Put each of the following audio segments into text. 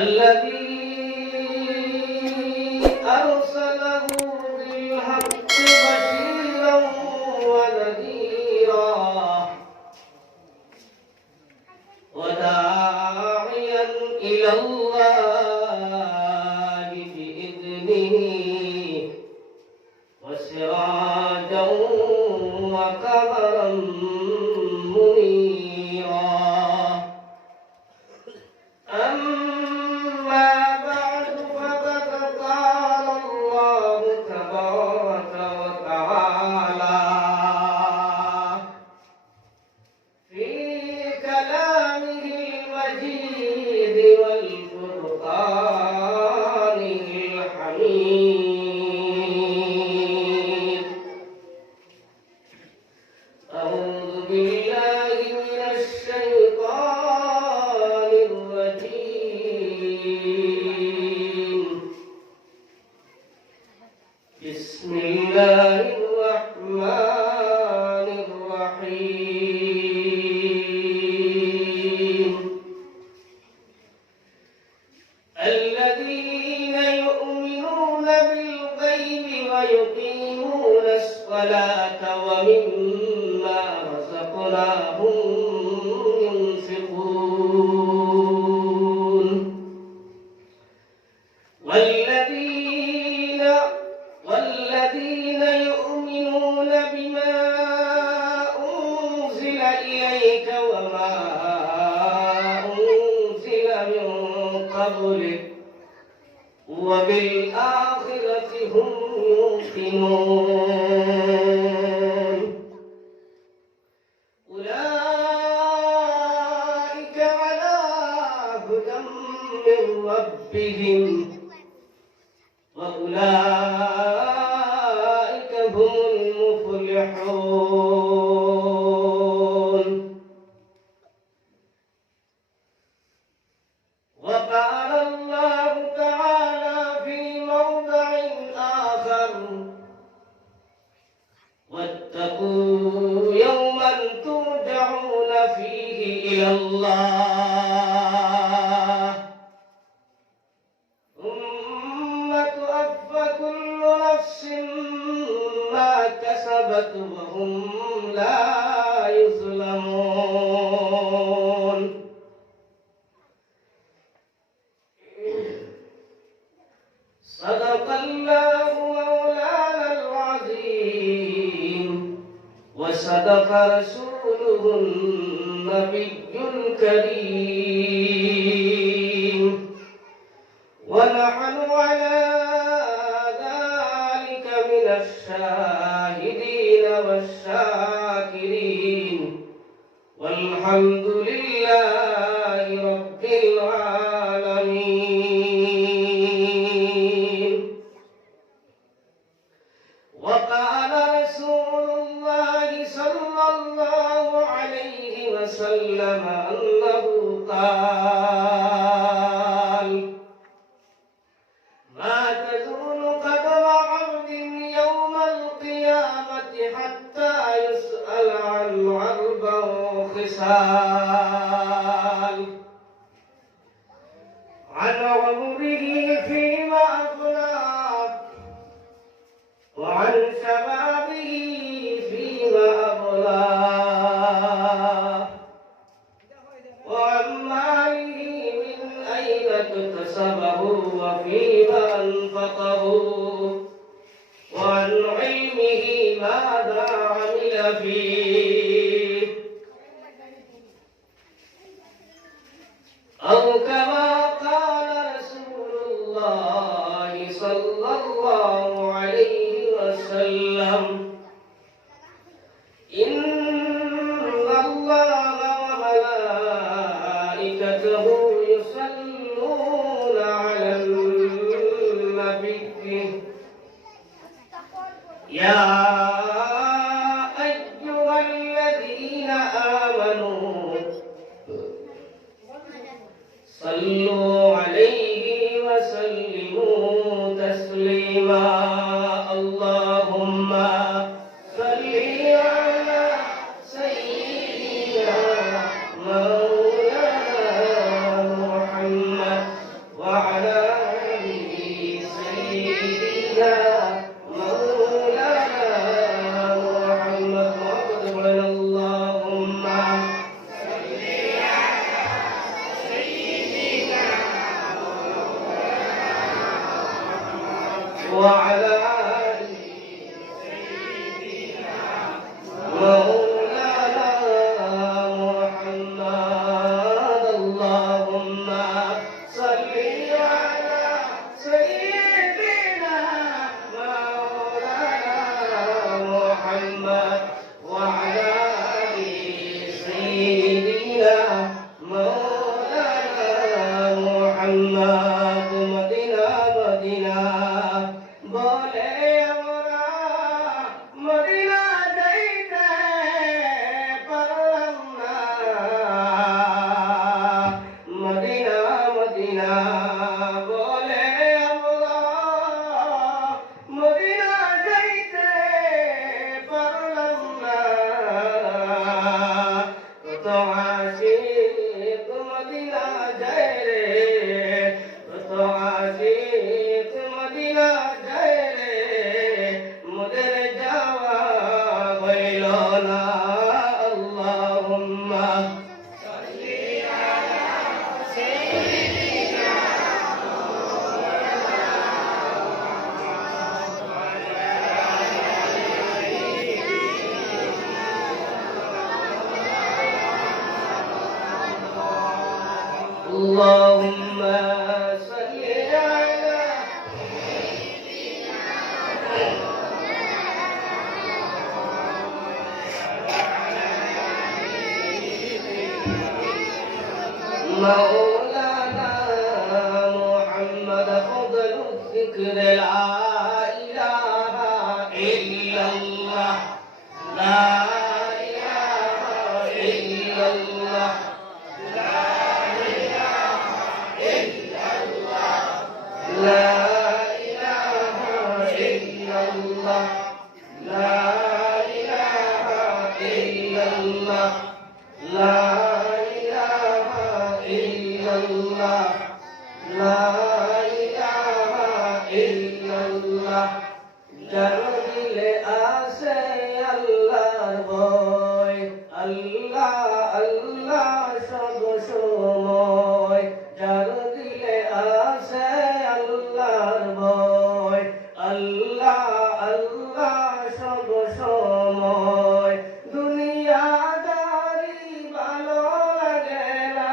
الذي أرسله بالحق بشيرا ونذيرا وداعيا إلى الله بإذنه وسراجا وقمرا منيرا. أما بعد فقد قال الله تبارك وتعالى في كلامه المجيد والفرقان الحميد: أعوذ بالله من الشيطان الرجيم. بسم الله الرحمن الرحيم. الذين يؤمنون بالغيب ويقيمون الصلاة ومما رزقناهم ينفقون. والذين يؤمنون بما أنزل إليك وما أنزل من قبلك وبالآخرة هم يوقنون. أولئك على هدى من ربهم وأولئك هم المفلحون. وقال الله تعالى في موضع آخر: واتقوا يوما ترجعون فيه إلى الله ثم توفى كل نفس ما كسبت وهم لا يظلمون. صدق الله مولانا العظيم وصدق رسوله النبي الكريم، ونحن على ذلك من الشاهدين والشاكرين، والحمد لله رب العالمين. وقال رسول الله صلى الله عليه وسلم أنه قال: ما تزول قدم عبد يوم القيامة حتى يسأل عن أربع خصال: عن عمره فيما أفناه، وعن شبابه فيما أبلاه، وعن ماله من أين اكتسبه وفيما أنفقه، وعن علمه ماذا عمل فيه، أو كما قال رسول الله صلى الله عليه وسلم: إن الله وملائكته يصلون على النبي يا أيها الذين آمنوا صلوا عليه وسلموا تسليما. اللهم صل على سيدنا مولانا محمد وعلى مولانا محمد اللهم صل على سيدنا مولانا محمد وعلى آل سيدنا مولانا محمد مدينة مدينة বলে আমরা মদিনা যাইতে পারলাম না মদিনা মদিনা বলে আমরা মদিনা যাইতে পারলাম না কত আশিক মদিনা যায় রে কত আশিক মদিনা যায় রে মোদের যাওয়া হইল না আল্লাহুম্মা اللهم صل على مولانا محمد فضل الذكر لا إله إلا الله لا إله إلا الله لا إله إلا الله لا إله إلا الله لا إله إلا الله لا إله إلا الله যার দিলে আছে আল্লাহর ভয় আল্লাহ আল্লাহ সব সময় যার দিলে আছে আল্লাহর ভয় আল্লাহ আল্লাহ সব সময় দুনিয়াদারি ভালো লাগে না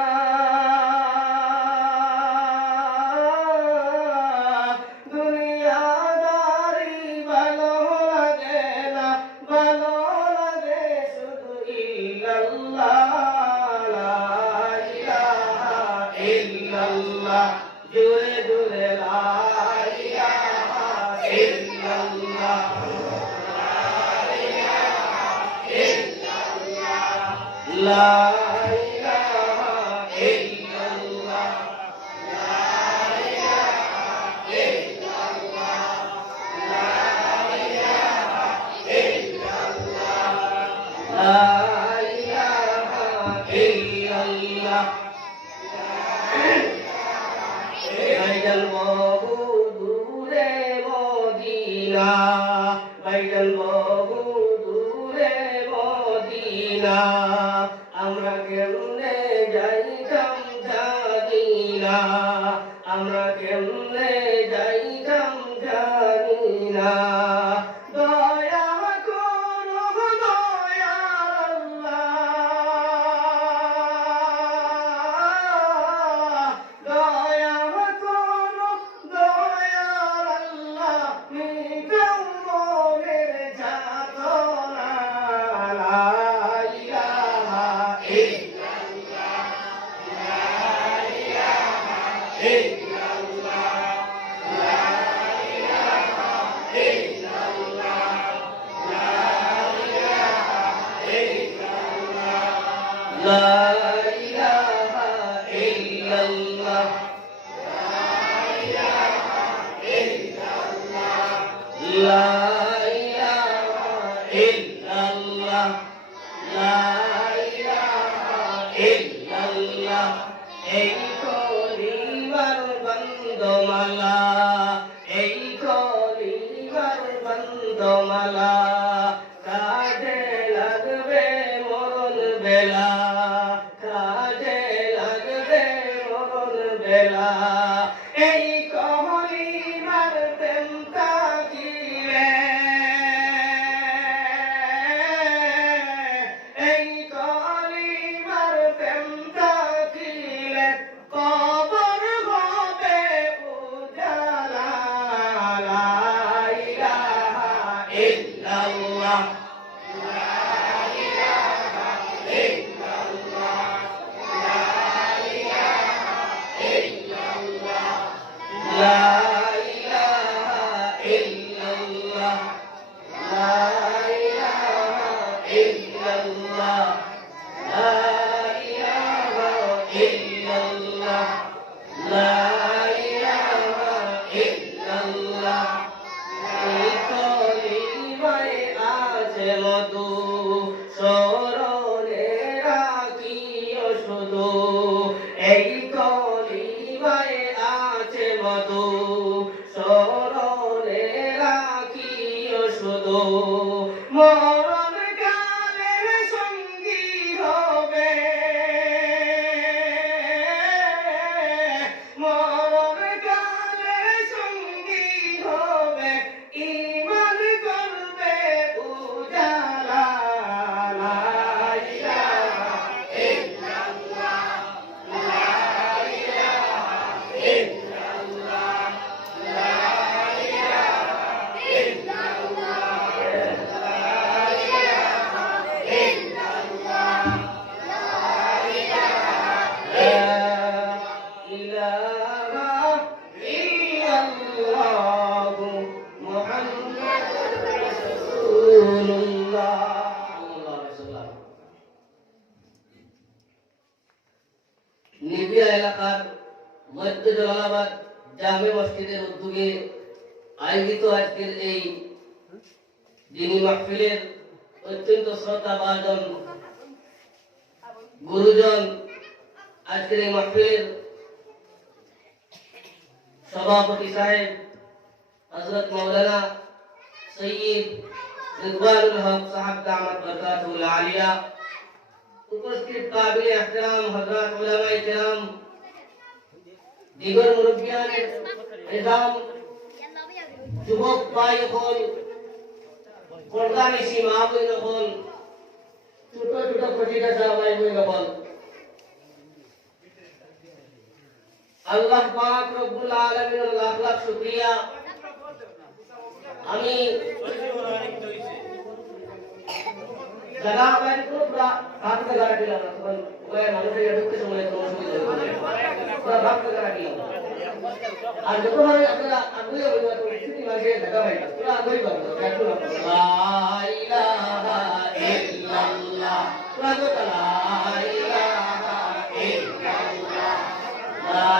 দুনিয়াদারি ভালো লাগে না ভালো লাগে শুধু ইল্লাল্লাহ লা ইলাহা ইল্লাল্লাহ জুড়ে জুড়ে লা ইলাহা ইল্লাল্লাহ লা ইলাহা ইল্লাল্লাহ লা ইলাহা ইল্লাল্লাহ ভাইজান বহু দূরে মদিনা ভাইজান বহু দূরে মদিনা আমরা কেমনে যাইতাম জানি না আমরা কেমনে যাইতাম জানি না দয়া করো দয়ার আল্লাহ দয়া করো দয়ার আল্লাহ মিটাও মনের যাতনা লা ইলাহা ইল্লাল্লাহ লা ইলাহা ইল্লাল্লাহ লা ইলাহা ইল্লাল্লাহ লা ইলাহা ইল্লাল্লাহ লা ইলাহা ইল্লাল্লাহ লা ইলাহা ইল্লাল্লাহ লা ইলাহা ইল্লাল্লাহ এই কলিমার বন্দমালা এই কলিমার বন্দমালা কাজে লাগবে মরণ বেলা কাজে লাগবে মরণ বেলা এই কলিমার প্রেমটা ইল্লাল্লাহ লা ইলাহা ইল্লাল্লাহ এই কলিমায় আছে মধু স্মরণে রাখিও শুধু এই কলিমায় আছে মধু স্মরণে রাখিও শুধু মরণ কালের সঙ্গী হবে মরণ কালের সঙ্গী হবে ঈমান করবে উজালা লা ইলাহা ইল্লাল্লাহ লা ইলাহা ইল্লাল্লাহ লা ইলাহা ইল্লাল্লাহ নিবিয়া এলাকার মধ্য জালালাবাদ জামে মসজিদের উদ্যোগে আয়োজিত আজকের এই দিনী মাহফিলের অত্যন্ত শ্রদ্ধাভাজন গুরুজন আজকের এই মাহফিলের সভাপতি সাহেব হযরত মাওলানা সৈয়দ রিদওয়ানুল হক সাহেব দামাত বরকাতুল আলিয়া উপস্থিত কাবিল ইহতিরাম হযরত উলামায়ে কিরাম দিগর মুরব্বিয়ান নিজাম যুবক ভাই হল পর্দানিশী মা বোন হল ছোট ছোট প্রতিটা ভাই বোন হল আল্লাহ পাক রব্বুল আলামিনের লাখ লাখ শুকরিয়া আমি জায়গা পাই তো পুরা ভাগ জায়গা দিলাম তখন ওই মানুষের ঢুকতে সময় কোনো অসুবিধা হবে না পুরা ভাগ জায়গা দিলাম আর যত মানে আপনারা আগুই হবে তো স্থিতি মানে জায়গা পাই না পুরা আগুই করবে একটু লা ইলাহা ইল্লাল্লাহ পুরা তো লা ইলাহা ইল্লাল্লাহ লা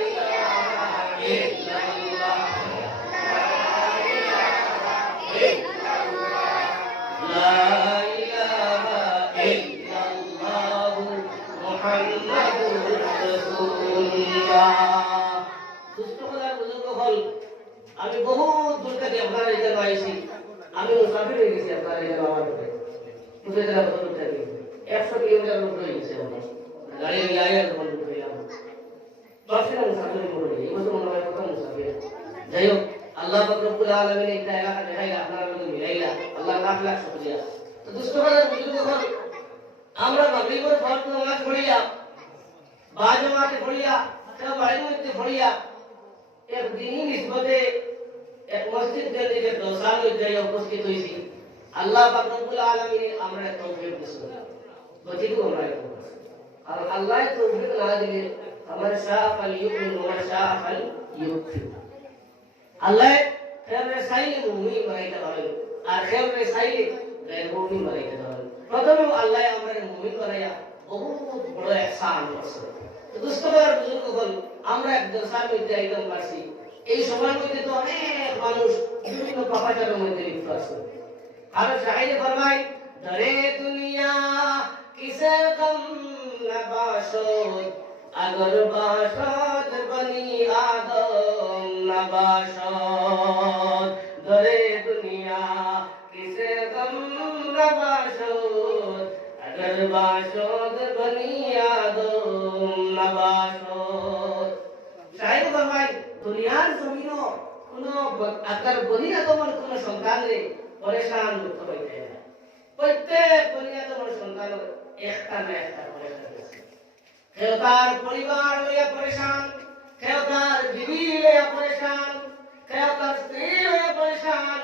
ইলাহা ইল্লাল্লাহ লা ইলাহা ইল্লাল্লাহ মুহাম্মাদুর রাসূলুল্লাহ দুষ্টখলার বুজুর্গ হল আমি বহুত দূর থেকে আপনার এখানে আইছি আমি মুসাফির হয়ে গেছি আপনার এখানে আমার উপরে কুচবিহার বদর থেকে 100 কিলোমিটার উপরে হয়ে গেছে আমার গাড়ি নিয়ে আয়া তখন উপরে এলাম বাসিনা মুসাফির করে এই বছর মনে হয় প্রথম মুসাফির যাই হোক আল্লাহ পাক রব্বুল আলামিন একটা এলাকা দেখাইলা আপনারা লোকে মিলাইলা আল্লাহ লাখ লাখ শুকরিয়া তো দুষ্টখলার বুজুর্গ হল আমরা মাগরিবের ফরজ নামাজ পড়িয়া বা জামাতে পড়িয়া সব বাড়ির মধ্যে পড়িয়া এক দিনই নিসবতে এক মসজিদ কেন্দ্রিক দোসার মধ্যে উপস্থিত হয়েছি আল্লাহ পাক রব্বুল আলামিন আমরা তৌফিক দিয়েছেন গতিকে আমরা আর আল্লাহ তৌফিক না দিলে আমার শাহ ফাল ইউমিন ওয়া শাহ ফাল ইউকফি আল্লাহ খেরে সাইলে মুমিন বানাইতে পারেন আর খেরে সাইলে গায়র মুমিন বানাইতে পারেন প্রথমে আল্লাহ আমাদের মুমিন বানাইয়া বহুত বড় ihsan করছে তো দুষ্টবার বুজুর্গ হল আমরা এক দোসার মধ্যে আইতাম পারছি এই সময়ের মধ্যে তো অনেক মানুষ বিভিন্ন পাপাচারের মধ্যে লিপ্ত আছে আর শাহিদ ফরমায় দরে দুনিয়া কিসে গম নবাশত আগর বাশত বনি আদম নবাশত দরে দুনিয়া কিসে গম নবাশত আগর বাশত বনি আদম নবাশত শাহিদ ফরমায় দুনিয়ার জমিনও কোনো আকার বনি আদমের কোনো সন্তানরে পরেশান মুক্ত হইতে না প্রত্যেক বনি আদমের সন্তান একটা না একটা পরেশান আছে কেউ তার পরিবার লইয়া পরেশান কেউ তার বিবি লইয়া পরেশান কেউ তার স্ত্রী লইয়া পরেশান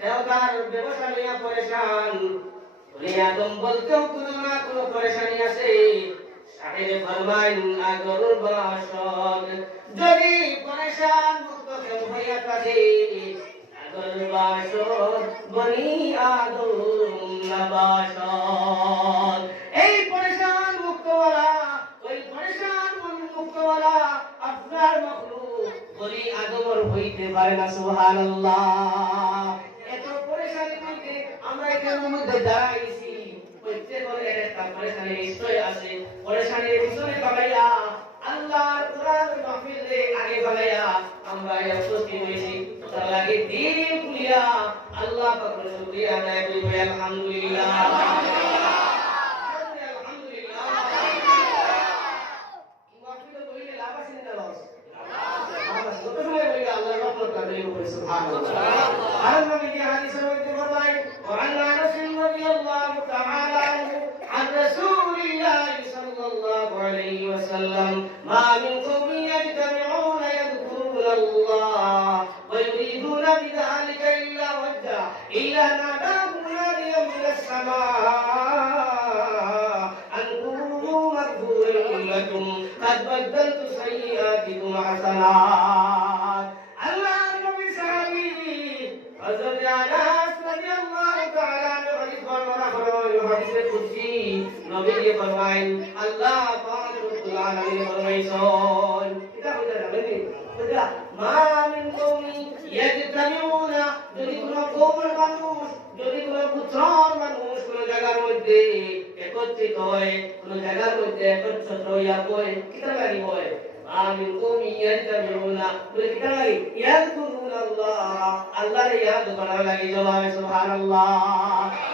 কেউ তার ব্যবসা লইয়া পরেশান বনি আদম বলতেও কোনো না কোনো পরেশানি আছে শাহিদ ফরমান আগর বাসদ যদি পরেশান মুক্ত কেউ হইয়া থাকে আগর বাসদ বনি আদম নবাসদ এই পরেশান মুক্ত ওরা ওই পরেশান হইতে পারে না। সুবহানাল্লাহ। এত পরেশানির মধ্যে আমরা এখানের মধ্যে দাঁড়াইছি, প্রত্যেকের একটা পরেশানি নিশ্চয় আছে। পরেশানির পিছনে বাবাইয়া আল্লাহর কোরআন মাহফিলে আগে বাবাইয়া আমরা উপস্থিত হয়েছি। তার লাগে দিন খুলিয়া আল্লাহ পাকের শুকরিয়া আদায় করি। আলহামদুলিল্লাহ, আলহামদুলিল্লাহ। মাহফিলে বইলে লাভ আছে না লস? আমরা কত সময় বলি আল্লাহর রহমত লাভ করি। সুবহানাল্লাহ। আর নবী যে হাদিসের মধ্যে বলেন, وعن انس رضي الله تعالى عنه عن رسول الله صلى الله عليه وسلم ما من قوم يجتمعون يذكرون الله ويريدون بذلك الا وجهه الا ناداهم نادي من السماء ان قولوا مغفور لكم قد بدلت سيئاتكم حسنات. الله النبي صحابي حضرت انس رضي الله تعالى عنه حديث হাদিসে কুদসি নবী কে ফরমায়েন, আল্লাহ পাক রব্বুল আলামিন ফরমাইছেন, এটা হইতে যাবে বুঝলা, মা মিন কওমি ইয়াজতামিউনা, যদি কোন কওমের মানুষ, যদি কোন গোত্রের মানুষ কোন জায়গার মধ্যে একত্রিত হয়, কোন জায়গার মধ্যে একত্রিত হইয়া কয়, কিটা লাগি হয়, মা মিন কওমি ইয়াজতামিউনা, বলে কিটা লাগি, ইয়াযকুরুনাল্লাহ, আল্লাহর ইয়াদ করা লাগি। জবাবে সুবহানাল্লাহ।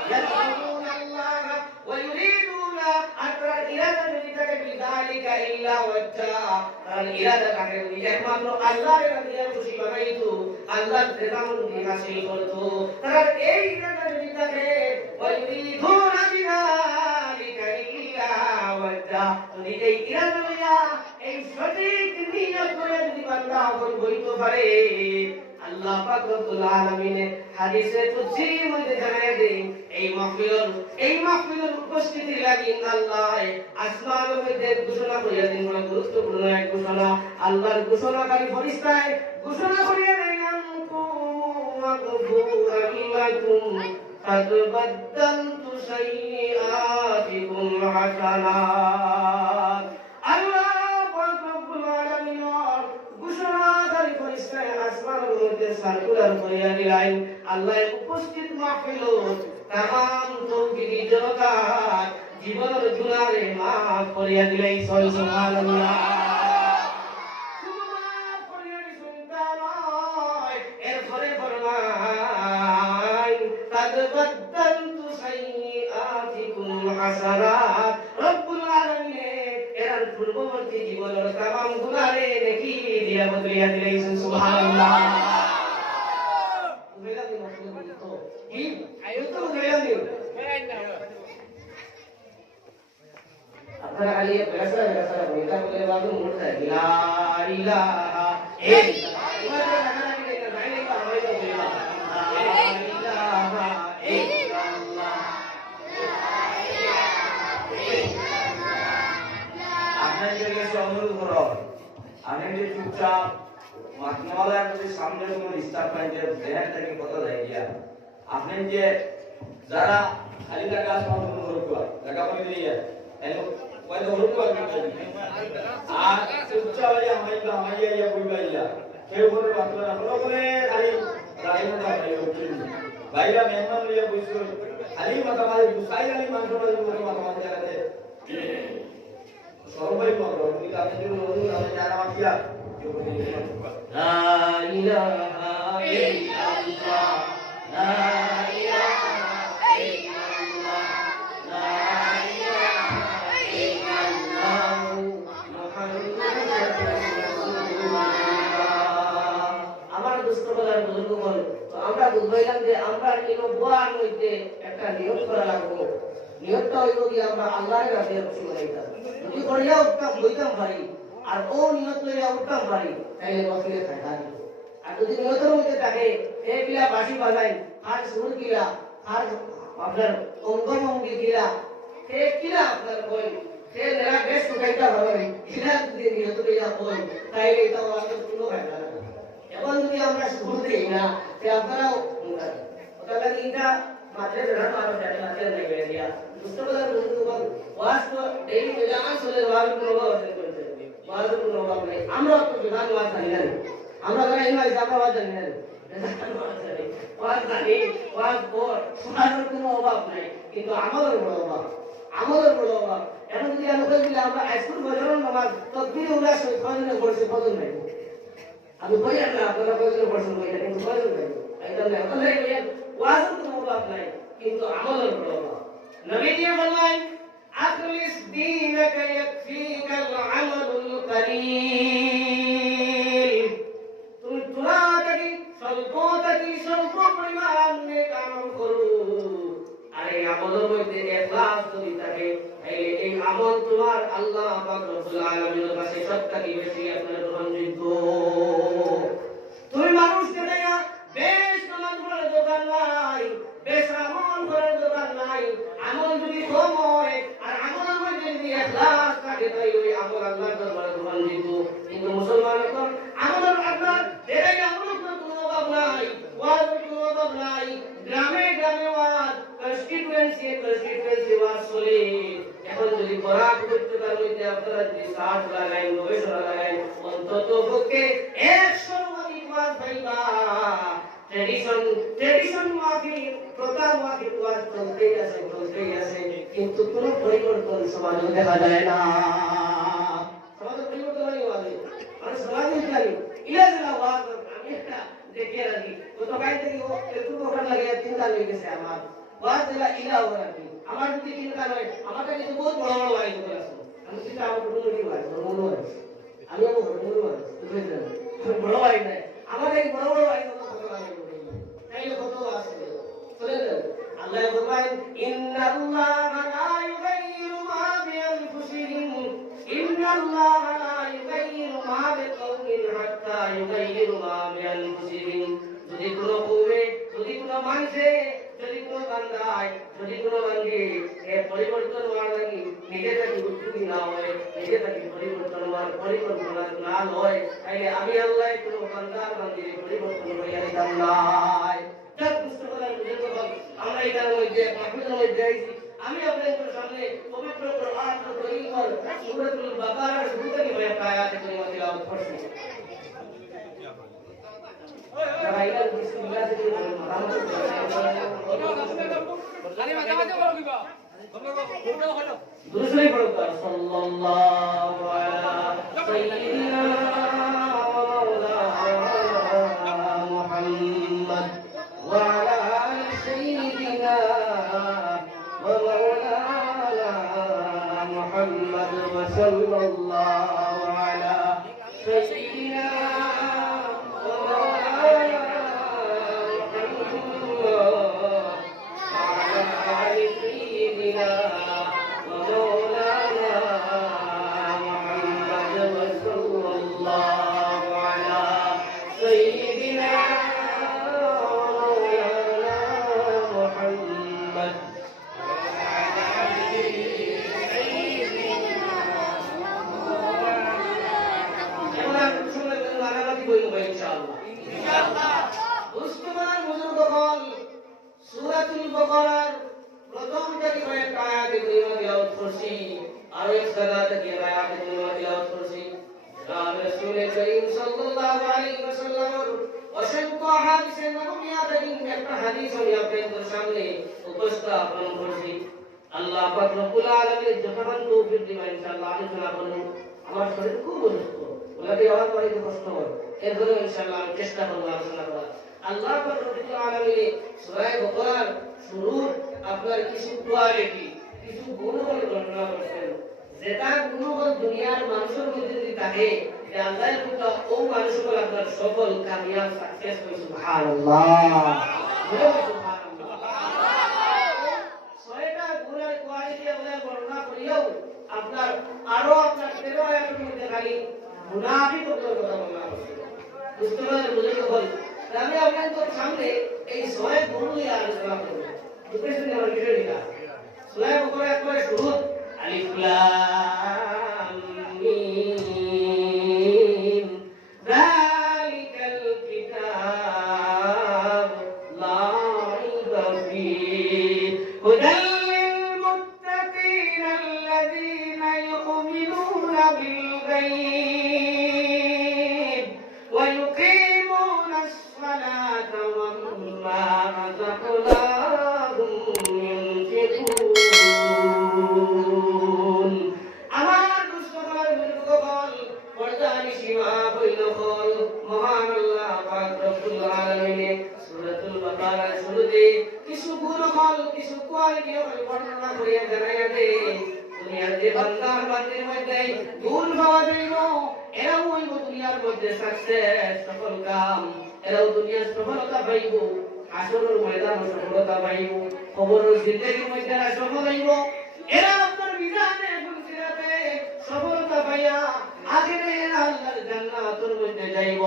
ইয়াযকুরুনাল্লাহ ওয়া ইউরিদুনা, আতরা ইরাদা যদি থাকে বিযালিকা ইল্লা ওয়াজহা, কারণ ইরাদা থাকে একমাত্র আল্লাহর রাজিয়া খুশি বানাইতো, আল্লাহর রেজামন্দি হাসিল করতো। কারণ এই ইরাদা যদি থাকে ওয়া ইউরিদুনা বিযালিকা ইল্লা ওয়াজহা, যদি এই ইরাদা লইয়া এই সঠিক নিয়ত করে যদি বান্দা হইতে পারে, আল্লাহ পাক রব্বুল আলামিন হাদিসে কুদসির মধ্যে জানায় দেন, এই মাহফিলের উপস্থিতি লাগি আল্লাহ আসমানের মধ্যে ঘোষণা করিয়া দেন। বড় গুরুত্বপূর্ণ এক ঘোষণা, আল্লাহর ঘোষণাকারী ফেরেশতায় ঘোষণা করিয়া দেন, قد بدلت سيئاتكم حسنات. আল্লাহ পাক রব্বুল আলামিন ঘোষণাকারী ফেরেশতায় আসমানের মধ্যে সার্কুলার করিয়া দিলেন, আল্লাহ উপস্থিত মাহফিলত তামাম তৌহিদি জগৎ জীবনের গুনাহে মাফ করিয়া দিলেন। সুবহানাল্লাহ। সুবহান করিয়া সুন্নাত এরপরে ফরমান, قد بدلت سيئاتكم حسنات, রব্বুল আলামিন এর পূর্ববর্তী জীবনের তামাম গুনাহে নেকি দিয়া বদলিয়া দিলেন। সুবহানাল্লাহ। আপনারা খালি বেড়াছাড়া বইটা বলে বাবু মুড় থাকে, লা ইলাহা ইল্লাল্লাহ, আপনাদের কাছে অনুরোধ করো, আমি যে চুপচাপ মাতমালার যদি সামনে কোনো স্টাফ নাই যে দেহের থেকে কথা যায় গিয়া, আপনি যে যারা খালি টাকা সামনে হরকুয়া টাকা পানি দিয়ে এলো কয়তো হরকুয়া আর চুপচাপ আমাইয়া ইয়া বইবাইয়া কেউ বলে বাতলা হলো বলে খালি রাইমটা বাইরা মেহমান লইয়া বইছো খালি মাথা মারি দুসাই খালি মাংস মারি মাথা মারি জায়গাতে সবাই বলো তুমি কাছে জন্য বলুন আমি জানা মাফিয়া লা ইলাহা ইল্লাল্লাহ, লা ইলাহা ইল্লাল্লাহ, লা ইলাহা ইল্লাল্লাহ, মুহাম্মাদুর রাসূলুল্লাহ। আমার দোস্তগণ বুজুর্গগণ, তো আমরা বুঝাইলাম যে আমরা এই বুয়ার মধ্যে একটা নিয়ত করা লাগবে। নিয়তটা হইল কি আমরা আল্লাহর কাছে খুশি হইতাম, যদি করিয়া উঠতাম হইতাম পারি আর ও নিয়ত লইয়া উঠতাম পারি, তাহলে মসজিদে থাকা। আর যদি নিয়তের মধ্যে থাকে এ কিলা বাঁশি বাজাই আর সুর কিলা আর আপনার অঙ্গভঙ্গি কিলা সে কিলা আপনার কই সে নেরা বেশ শুকাইতা ভাবে কিলা যদি নিয়ত লইয়া কই, তাইলে এটা আমাদের কোনো ফায়দা না। এখন যদি আমরা সুর দেই না সে আপনারাও ওটা এটা মাত্রে ধরা পারো জানি মাত্রে নাই বেরিয়ে দিয়া দুষ্টবাজার বন্ধুগণ ওয়াজ তো ডেইলি মেজান চলে ওয়াজ কোনো অবস্থা করতে ওয়াজ কোনো অভাব নেই। আমরা তো বিধান ওয়াজ জানি না, আমরা যারা ইংরেজি আমরা ওয়াজ জানি না ওয়াজ জানি ওয়াজ পর শোনার কোনো অভাব নাই কিন্তু আমাদের বড় অভাব আমাদের বড় অভাব এখন যদি আমি কই দিলে আমরা আইসকুল বজানোর নামাজ তকবীর উল্লাহ সহিত ফজরে পড়ছি ফজর নাই আমি কই না আপনারা ফজরে পড়ছেন কই কিন্তু ফজর নাই একদম না তাহলে ওয়াজের কোনো অভাব নাই কিন্তু আমাদের বড় অভাব নবী দিয়ে বললেন আখলিস দীনকা ইয়াকফিকা আল-আমালুল কলিল তুমি তুলাকারী স্বল্পতাকি স্বল্প পরিমাণ নেক আমল করো আর এই আমলের মধ্যে ইখলাস যদি থাকে তাহলে এই আমল তোমার আল্লাহ পাক রব্বুল আলামিনের কাছে সবথেকে বেশি আপনার গ্রহণযোগ্য তুমি মানুষকে দেখা বেশ নামাজ পড়ার দরকার নাই বেশ আমল করার দরকার নাই আমল যদি কম হয় আর আমলের মধ্যে যদি ইখলাস থাকে তাই ওই আমল আল্লাহর দরবারে গ্রহণযোগ্য কিন্তু মুসলমানের আমলের আপনার দেখাই আমলের কোনো অভাব নাই ওয়াজের কোনো অভাব নাই গ্রামে গ্রামে ওয়াজ কনস্টিটিউয়েন্সি ওয়াজ চলে এখন যদি বরাক উপত্যকার মধ্যে আপনারা যদি 60 লাগাইন 90 লাগাইন অন্তত পক্ষে 100 অধিক ওয়াজ পাইবা ট্রেডিশন মাফিক প্রথা মাফিক ওয়াজ চলতেই আছে কিন্তু কোনো পরিবর্তন সমাজে দেখা যায় না সমাজে পরিবর্তন হয় ওয়াজে মানে সমাজে জানি ইলাজলা ওয়াজ আমি একটা দেখে রাখি তো কাই থেকে একটু ওখান লাগে চিন্তা হয়ে গেছে আমার ওয়াজ দিলা ইলা ওরা কি আমার যদি চিন্তা হয় আমার কাছে তো বহুত বড় বড় ওয়াজ করে আছে আমি চিন্তা আমার কোনো কি ওয়াজ বড় ওয়াজ আমি আমার বড় ওয়াজ বুঝলেন বড় ওয়াজ নাই আমার এই বড় বড় ওয়াজ তাইলে কত আছে চলে যান আল্লাহ বলেন ইন্নাল্লাহা লা ইউগাইয়িরু মা বিআনফুসিহিম ইন্নাল্লাহা লা ইউগাইয়িরু মা বিকাওমিন হাত্তা ইউগাইয়িরু মা বিআনফুসিহিম যদি কোনো কওমে যদি কোনো মানুষে যদি কোনো বান্দায় যদি কোনো বান্দি এর পরিবর্তন হওয়ার লাগি নিজে থেকে উদ্যোগী না হয় নিজে থেকে পরিবর্তন না হয় তাইলে আমি আল্লাহ কোনো বান্দার বান্দির পরিবর্তন হইয়া দিতাম নাই যা পুস্তকালয় বুঝে আমরা এটার মধ্যে মাহফিলের মধ্যে আইছি আমি আপনাদের সামনে পবিত্র কোরআন কারীমের সূরাতুল বাকারার শুরু থেকে কয়েকটা আয়াত তিলাওয়াত করছি दूसरे पढ़ो सल्लल्लाहु अलैहि सय्यिदिना मुहम्मद व अला आलि सय्यिदिना व मौलाना मुहम्मद व सल्लल्लाहु अलैहि सय्यिदिना সূরাতুল বাকারার প্রথম থেকে কয়েকটা আয়াত তিলাওয়াত করছি আর এক জায়গা থেকে আয়াত তিলাওয়াত করছি রাসূল করিম সাল্লাল্লাহু আলাইহি ওয়াসাল্লামের অসংখ্য হাদিসে নববিয়া থেকে একটা হাদিস আমি আপনাদের সামনে উপস্থাপন করছি আল্লাহ পাক রব্বুল আলামিন যখন তৌফিক দিবেন ইনশাআল্লাহ আলোচনা করব আমার শরীর খুব অসুস্থ ওনাকে আওয়াজ বাড়াইতে কষ্ট হয় এরপরে ইনশাআল্লাহ আমি চেষ্টা করব আলোচনা করার আল্লাহ পাক রব্বুল আলামিন সূরা বাকারার শুরু আপনার কিছু কোয়ালিটি কিছু গুণগুলো বর্ণনা করেছেন যেটা গুণগুলো দুনিয়ার মানুষের মধ্যে যদি থাকে যে আল্লাহ পুত্র ও মানুষগুলো আপনার সফল কামিয়াব সাকসেস হয় সুবহানাল্লাহ ছয়টা গুণের কোয়ালিটি আমরা বর্ণনা করিও আপনার আরো আপনার 13 আয়াতের মধ্যে খালি মুনাফিকদের কথা বলা হয়েছে মুসলমানদের বুঝতে হবে আমি আপনাদের সামনে এই ছয় গুণ নিয়ে আলোচনা করব দুটো আমার ভিডিও নিলা সূরা বাকারা একবারে শুরু আলিফ লাম মিম যালিকাল কিতাব লা রাইবা ফীহি হুদাল লিল মুত্তাকিন আল্লাযীনা ইউমিনুনা বিল গায়ব ওয়া জানাইয়া দে দুনিয়ার যে বান্দার বান্দির মধ্যে ভুল পাওয়া যাইব এরাও হইব দুনিয়ার মধ্যে সাকসেস সফল কাম এরাও দুনিয়ার সফলতা পাইব আসরের ময়দান সফলতা পাইব কবরের জিন্দেগির মধ্যে সফল হইব এরা আপনার মিজানে ফুলসিরাতে সফলতা পাইয়া আখিরে আল্লাহর জান্নাতের মধ্যে যাইব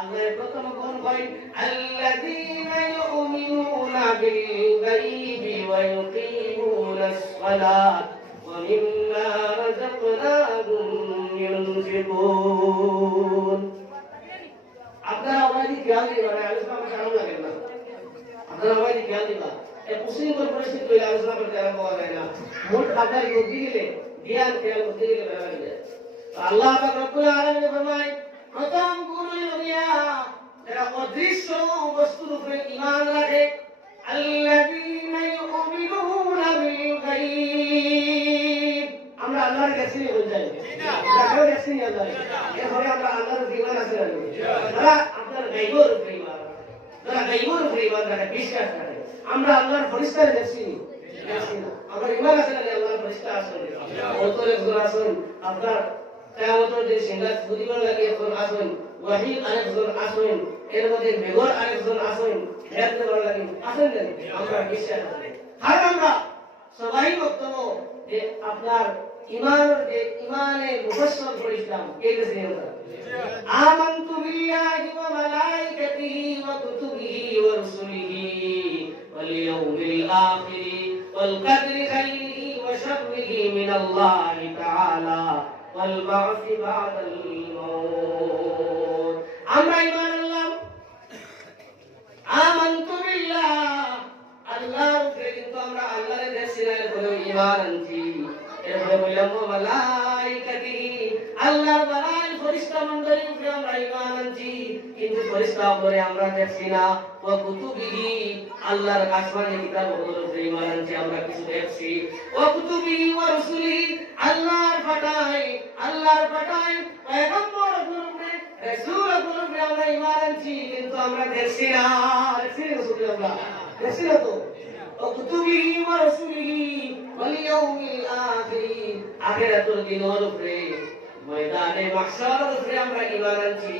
আল্লাহ প্রথম কোন কই আল্লাযীনা ইউমিনুনা বিল গায়বি ওয়া ইউকিমুনাস সালাত ওয়া মিম্মা রাযাকনাহুম ইউনফিকুন আপনারা আমাদের খেয়াল দিবেন আলোচনা করতে লাগে না আপনারা আমাদের খেয়াল দিবেন এই মুসলিমের পরিস্থিতি কইলে আলোচনা করতে আরম্ভ করা যায় না মোট আপনার বুদ্ধি গেলে জ্ঞান খেয়াল করতে গেলে বেলা লাগে আল্লাহ পাক রব্বুল আলামিন ফরমায় প্রথম গুণ হলো যারা অদৃশ্য বস্তুর উপরে ঈমান রাখে আল্লাযীনা ইউমিনুনা বিল গায়ব আমরা আল্লাহর কাছে বলতে না আমরা কাছে আল্লাহ এরপরে আমরা আল্লাহর ঈমান আছে যারা আপনার গায়বের উপরে ঈমান যারা গায়বের উপরে ঈমান রাখে বিশ্বাস রাখে আমরা আল্লাহর ফেরেশতার কাছে না আমরা ঈমান আছে না আল্লাহর ফেরেশতা আছে ওতরে গুণ আছে আপনার কিয়ামতের দিন সিংহাসন বুঝিবার লাগে একজন আসেন ওয়াহি আরেকজন আসেন এর মধ্যে মেঘর আরেকজন আসেন দেখতে ভালো লাগে আসেন না আমরা বিশ্বাস করি আর আমরা সবাই বক্তব্য যে আপনার ইমানে মুফাসসাল করেছিলাম এই যে আমরা আমানতু বিল্লাহি ওয়া মালাইকাতিহি ওয়া কুতুবিহি ওয়া রুসুলিহি ওয়াল ইয়াউমিল আখির ওয়াল কদরি খাইরিহি ওয়া শাররিহি মিনাল্লাহি তাআলা والبعث بعد الموت আমরা ঈমান আনলাম আমানতু বিল্লাহ আল্লাহর উপরে কিন্তু আমরা আল্লাহর দেশিনের উপরে ঈমান আনছি এরপরে বললাম মালাইকাতি আল্লাহর মালাইক ফেরেশতা মণ্ডলীর উপরে আমরা ঈমান আনছি কিন্তু ফেরেশতা উপরে আমরা দেখছি না ওয়া কুতুবিহি আল্লাহর আসমানি কিতাবগুলোর উপরে ঈমান আনছি আমরা কিছু দেখছি ওয়া কুতুবিহি ওয়া রাসূলিহি আল্লাহর পাঠায় পয়গম্বরের উপরে রাসূলের উপরে আমরা ঈমান আনছি কিন্তু আমরা দেখছি না রাসূলুল্লাহ দেখছি না তো ওয়া কুতুবিহি ওয়া রাসূলিহি ওয়াল ইয়াউমিল আখির আখিরাতুল দিনের উপরে ময়দানে মাহশারের উপরে আমরা ঈমান আনছি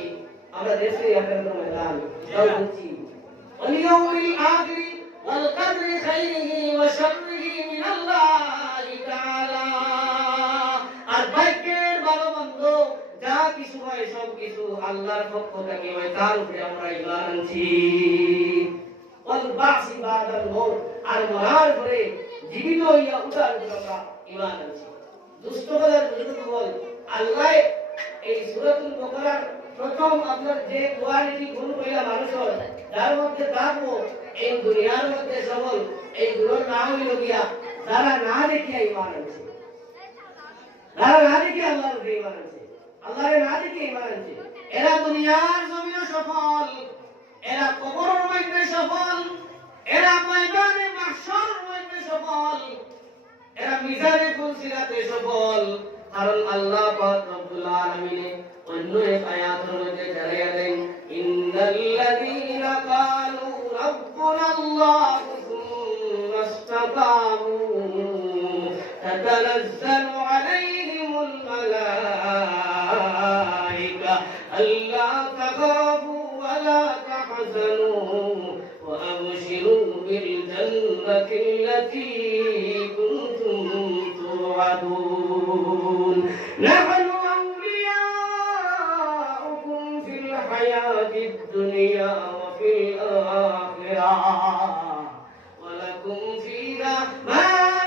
আমরা দেখছি আখিরাতুল ময়দান তাও বলছি ওয়াল ইয়াউমিল আখির ওয়াল কদরি খাইরিহি ওয়া শাররিহি মিনাল্লাহি তাআলা আর ভাগ্যের ভালো মন্দ যা কিছু হয় সব কিছু আল্লাহর পক্ষ থেকে হয় তার উপরে আমরা ঈমান আনছি ওয়াল বাসি বাদাল মউত আর মরার পরে জীবিত হইয়া উঠার উপরে আমরা ঈমান আনছি দুষ্টদের বিরুদ্ধে বল আল্লাহ এই সূরাতুল বাকারার প্রথম আপনার যে কোয়ালিটি গুণ কইলা মানুষের যার মধ্যে থাকবো এই দুনিয়ার মধ্যে সবল এই গুণের নাম হইল গিয়া যারা না দেখিয়া ঈমান আনছে যারা না দেখিয়া আল্লাহর উপরে ঈমান আনছে আল্লাহরে না দেখিয়া ঈমান আনছে এরা দুনিয়ার জমিনে সফল এরা কবরের মধ্যে সফল এরা ময়দানে মাহশরের মধ্যে সফল এরা মিজানে ফুলসিরাতে সফল কারণ আল্লাহ পাক রব্বুল আলামিন অন্য এক আয়াতের মধ্যে জানাইয়া দেন ইন্নাল্লাযীনা ক্বালু রাব্বুনাল্লাহু সুম্মা ইসতাকামু তাতানাজ্জালু আলাইহিমুল মালায়েকা আল্লা তাখাফু ওয়া লা তাহজানু ওয়া আবশিরু বিল জান্নাতি আল্লাতী কুনতুম তুআদুন নাহনু আউলিয়াউকুম ফিল হায়াতিদ দুনিয়া ওয়া ফিল আখিরাহ ওয়া লাকুম ফীহা মা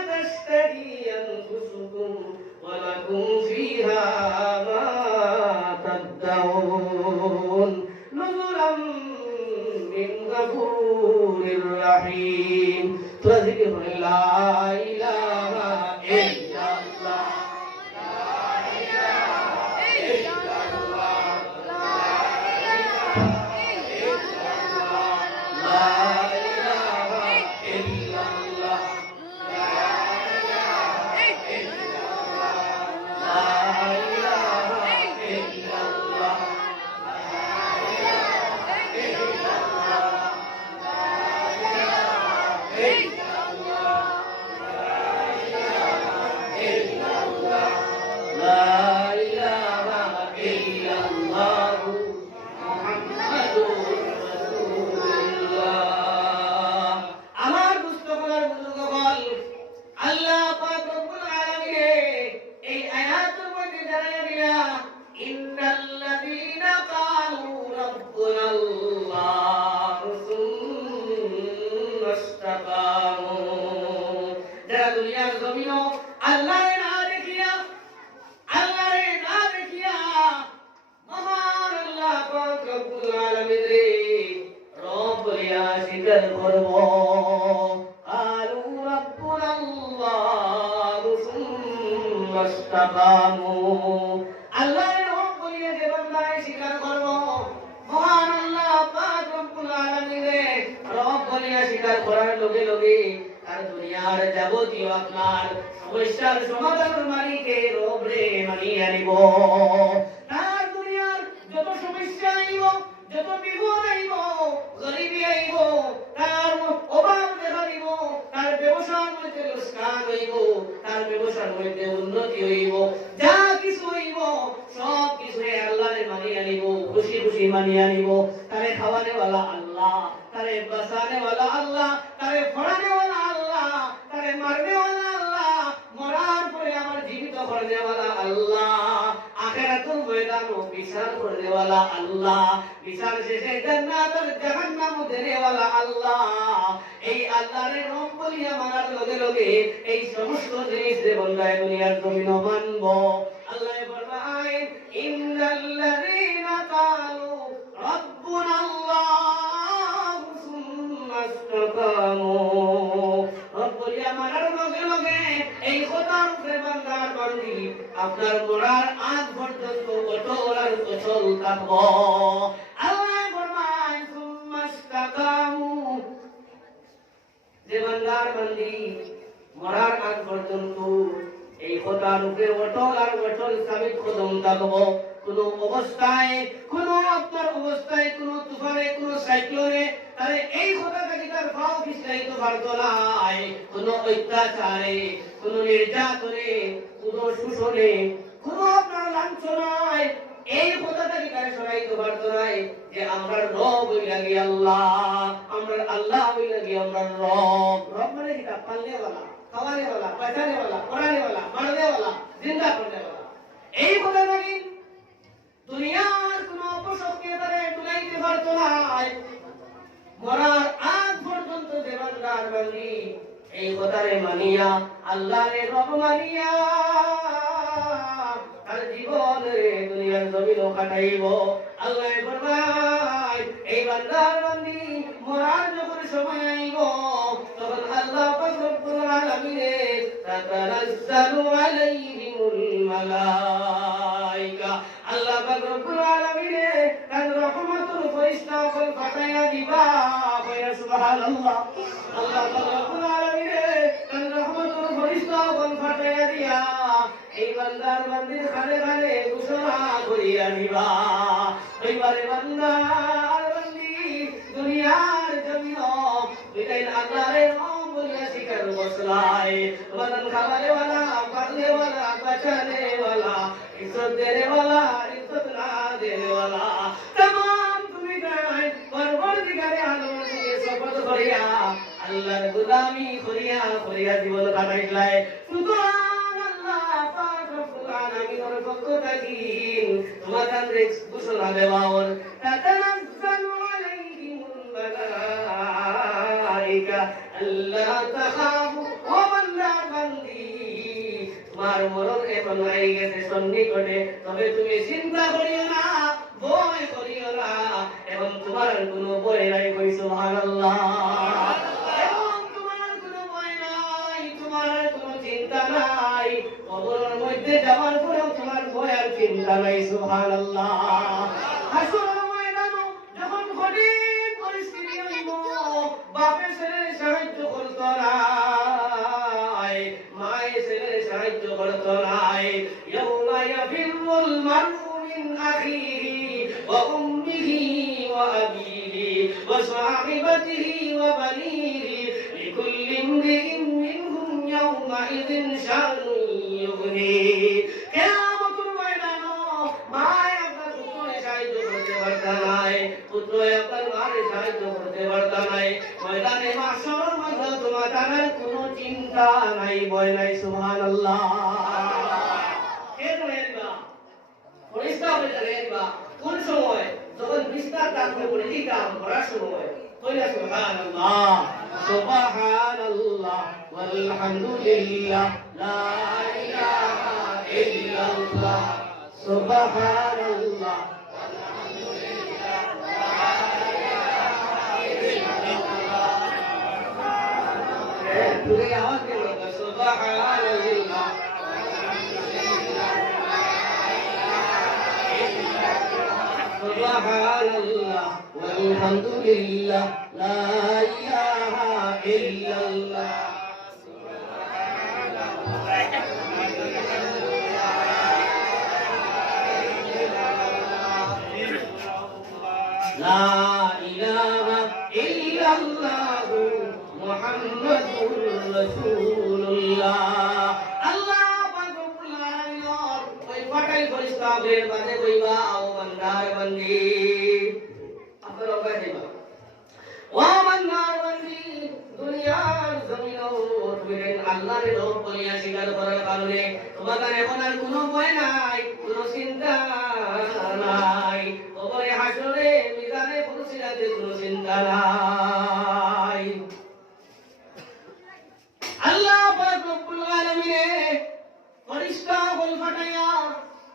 তাশতাহি আনফুসুকুম ওয়া লাকুম ফীহা মা তাদউন নুজুলাম মিন গফুরির রহিম তো জিকির লা ইলাহা ইল্লাল্লাহ লা ইলাহা লা ইলাহা ইল্লাল্লাহু মুহাম্মাদুর রাসূলুল্লাহ। আমার দুস্থকলার বুজুর্গগণ, আল্লাহ পাক রব্বুল আলামিন এই আয়াতের মধ্যে জানাইয়া দিলা, ইন্নাল্লাযীনা ক্বালু রাব্বুনাল্লাহু সুম্মা ইসতাকামু, যারা দুনিয়ার জমিনও আল্লাহর না দেখিয়া মহান আল্লাহ পাক রব্বুল আলামিন রে রব বলিয়া স্বীকার করব। قالوا ربنا الله ثم استقاموا, আল্লাহর রব বলিয়া যে বান্দায় স্বীকার করব, মহান আল্লাহ পাক রব্বুল আলামিন রে রব বলিয়া স্বীকার করার লগে লগে তার দুনিয়ার যাবতীয় আপনার সমস্যার সমাধানের মালিকে রব রে মানিয়া নিব। তার দুনিয়ার যত সমস্যা আইব, যত বিপদ আইব, গরিবি আইব, তার অভাব দেখা দিব, তার ব্যবসার মধ্যে লোকসান হইব, তার ব্যবসার মধ্যে উন্নতি হইব, যা কিছু হইব সব কিছু আল্লাহরে মানিয়া নিব, খুশি খুশি মানিয়া নিব। তারে খাওয়ানে वाला আল্লাহ, তারে বাঁচানে वाला আল্লাহ, তারে ফড়ানে वाला আল্লাহ, তারে মারনে वाला আল্লাহ, মরার পরে আমার জীবিত করনে वाला আল্লাহ, আখিরাতুল ময়দানও বিচার করনে वाला আল্লাহ, বিচার শেষে জান্নাত আর জাহান্নাম দেনে वाला আল্লাহ। এই আল্লাহরে রব বলিয়া মানার লগে লগে এই সমস্ত জিনিস যে বন্দায় দুনিয়ার জমিন মানব। আল্লাহ ফরমায়, ইন্নাল্লাযীনা ক্বালু রাব্বুনাল্লাহু সুম্মা ইসতাকামু, রব বলিয়া মানার লগে লগে এই কথার উপরে বান্দার বান্দি আপনার মরার আগ পর্যন্ত অটল আর অচল থাকব। আল্লাহ ফরমায়, সুম্মা ইসতাকামু, যে বান্দার বান্দি মরার আগ পর্যন্ত এই কথার উপরে অটল আর অটল সাবিত কদম থাকব। কোন অবস্থায়, কোন আপনার অবস্থায়, কোন তুফানে, কোন সাইক্লোনে তারে এই কথাটাকে তার ভাও পিছলাইতে পারত নাই। কোন অত্যাচারে, কোন নির্যাতনে, কোন শোষণে, কোন আপনার লাঞ্ছনায় এই কথাটাকে তারে সরাইতে পারত নাই যে আমরা রব হইলা গিয়ে আল্লাহ, আমরা আল্লাহ হইলা গিয়ে আমরা রব। রব মানে কি? পালনে वाला, খাওয়ানে वाला, বাঁচানে वाला, পড়ানে वाला, মারনে वाला, জিন্দা করনে वाला। এই কথাটাকে দুনিয়ার কোন অপশক্তি তারে তুলাইতে পারত নাই। মরার আগ পর্যন্ত যে বান্দার বান্দি এই কথারে মানিয়া আল্লাহরে রব মানিয়া তার জীবনে দুনিয়ার জমিনও কাটাইব। আল্লাহ ফরমায়, এই বান্দার বান্দি মরার যখন সময় আইব তখন আল্লাহ পাক রব্বুল আলামিন তাতানাজ্জালু আলাইহিমুল মালাইকা, আল্লাহ পাক রব্বুল আলামিন তার রহমতের ফেরেশতা কোন পাঠাইয়া দিবা। কইরা সুবহানাল্লাহ। আল্লাহ পাক রব্বুল আলামিন তার রহমতের ফেরেশতা কোন পাঠাইয়া দিয়া এই বান্দার বান্দির ঘরে ঘরে ঘোষণা করিয়া দিবা, এইবারে বান্দার বান্দি দুনিয়ার জমিন বিদায় আল্লাহরে নাম বলিয়া স্বীকার করছলাই। বাদান খাবারে वाला, পারলে वाला, বাঁচানে वाला, ইজ্জত দেনে वाला, ইজ্জত না দেনে वाला, तमाम তুমি তাই পরবর্তীকালে আলোর দিকে শপথ করিয়া আল্লাহর গোলামি করিয়া করিয়া জীবন কাটাইলাই। সুতরাং আল্লাহ পাক রব্বুল আলামিনের পক্ষ থেকে তোমাদের ঘোষণা দেওয়া হল, তাতানাজ্জালু আলাইহিমুল মালাইকা আল্লাহ তাখাফু ওয়া বান্দার বান্দি তোমার মরণ এখন হয়ে গেছে সন্নিকটে, তবে তুমি চিন্তা করিও না, ভয় করিও না, এবং তোমার কোনো ভয় নাই। কই সুবহানাল্লাহ। এবং তোমার কোনো ভয় নাই, তোমার কোনো চিন্তা নাই, কবরের মধ্যে যাওয়ার পরেও তোমার ভয় আর চিন্তা নাই। সুবহানাল্লাহ। হাসরের ময়দানে যখন কঠিন পরিস্থিতি হইব, বাপে ছেলে সাহায্য করতো নাই, মায়ে ছেলে সাহায্য করতো নাই। ইয়াউমা ইয়াফিরুল মারউ মিন আখিহি ওয়া উম্মিহি ওয়া আবিহি ওয়া সাহিবাতিহি ওয়া বানিহি লিকুল্লি ইমরিইন মিনহুম ইয়াউমা ইযিন শানুন ইউগনি। কিয়ামত তারপরে বলে দিতাম পড়ার সময় কইলা সুবহানাল্লাহ সুবহানাল্লাহ ওয়ালহামদুলিল্লাহ লা ইলাহা ইল্লাল্লাহ সুবহানাল্লাহ पूरे आवाज के लोग सुबहानल्लाह सुबहानल्लाह वल्हम्दुलिल्लाह ला इलाहा इल्लल्लाह ला इलाहा इल्लल्लाह মুহাম্মাদুর রাসূলুল্লাহ আল্লাহ পাক রব্বুল আলামিন ওই ফাটাই ফেরেশতাদের বাদে কইবা ও বান্দার বান্দি আপনারা ওখানে যাইবা ও বান্দার বান্দি দুনিয়ার জমিনও তুমি আল্লাহর রব বলিয়া স্বীকার করার কারণে তোমাদের এখন আর কোনো ভয় নাই কোনো চিন্তা নাই কবরে হাসরে মিজানে ফুলসিরাতে কোনো চিন্তা নাই আল্লাহ পাক রব্বুল আলামিন ফেরেশতা বল ফাটাইয়া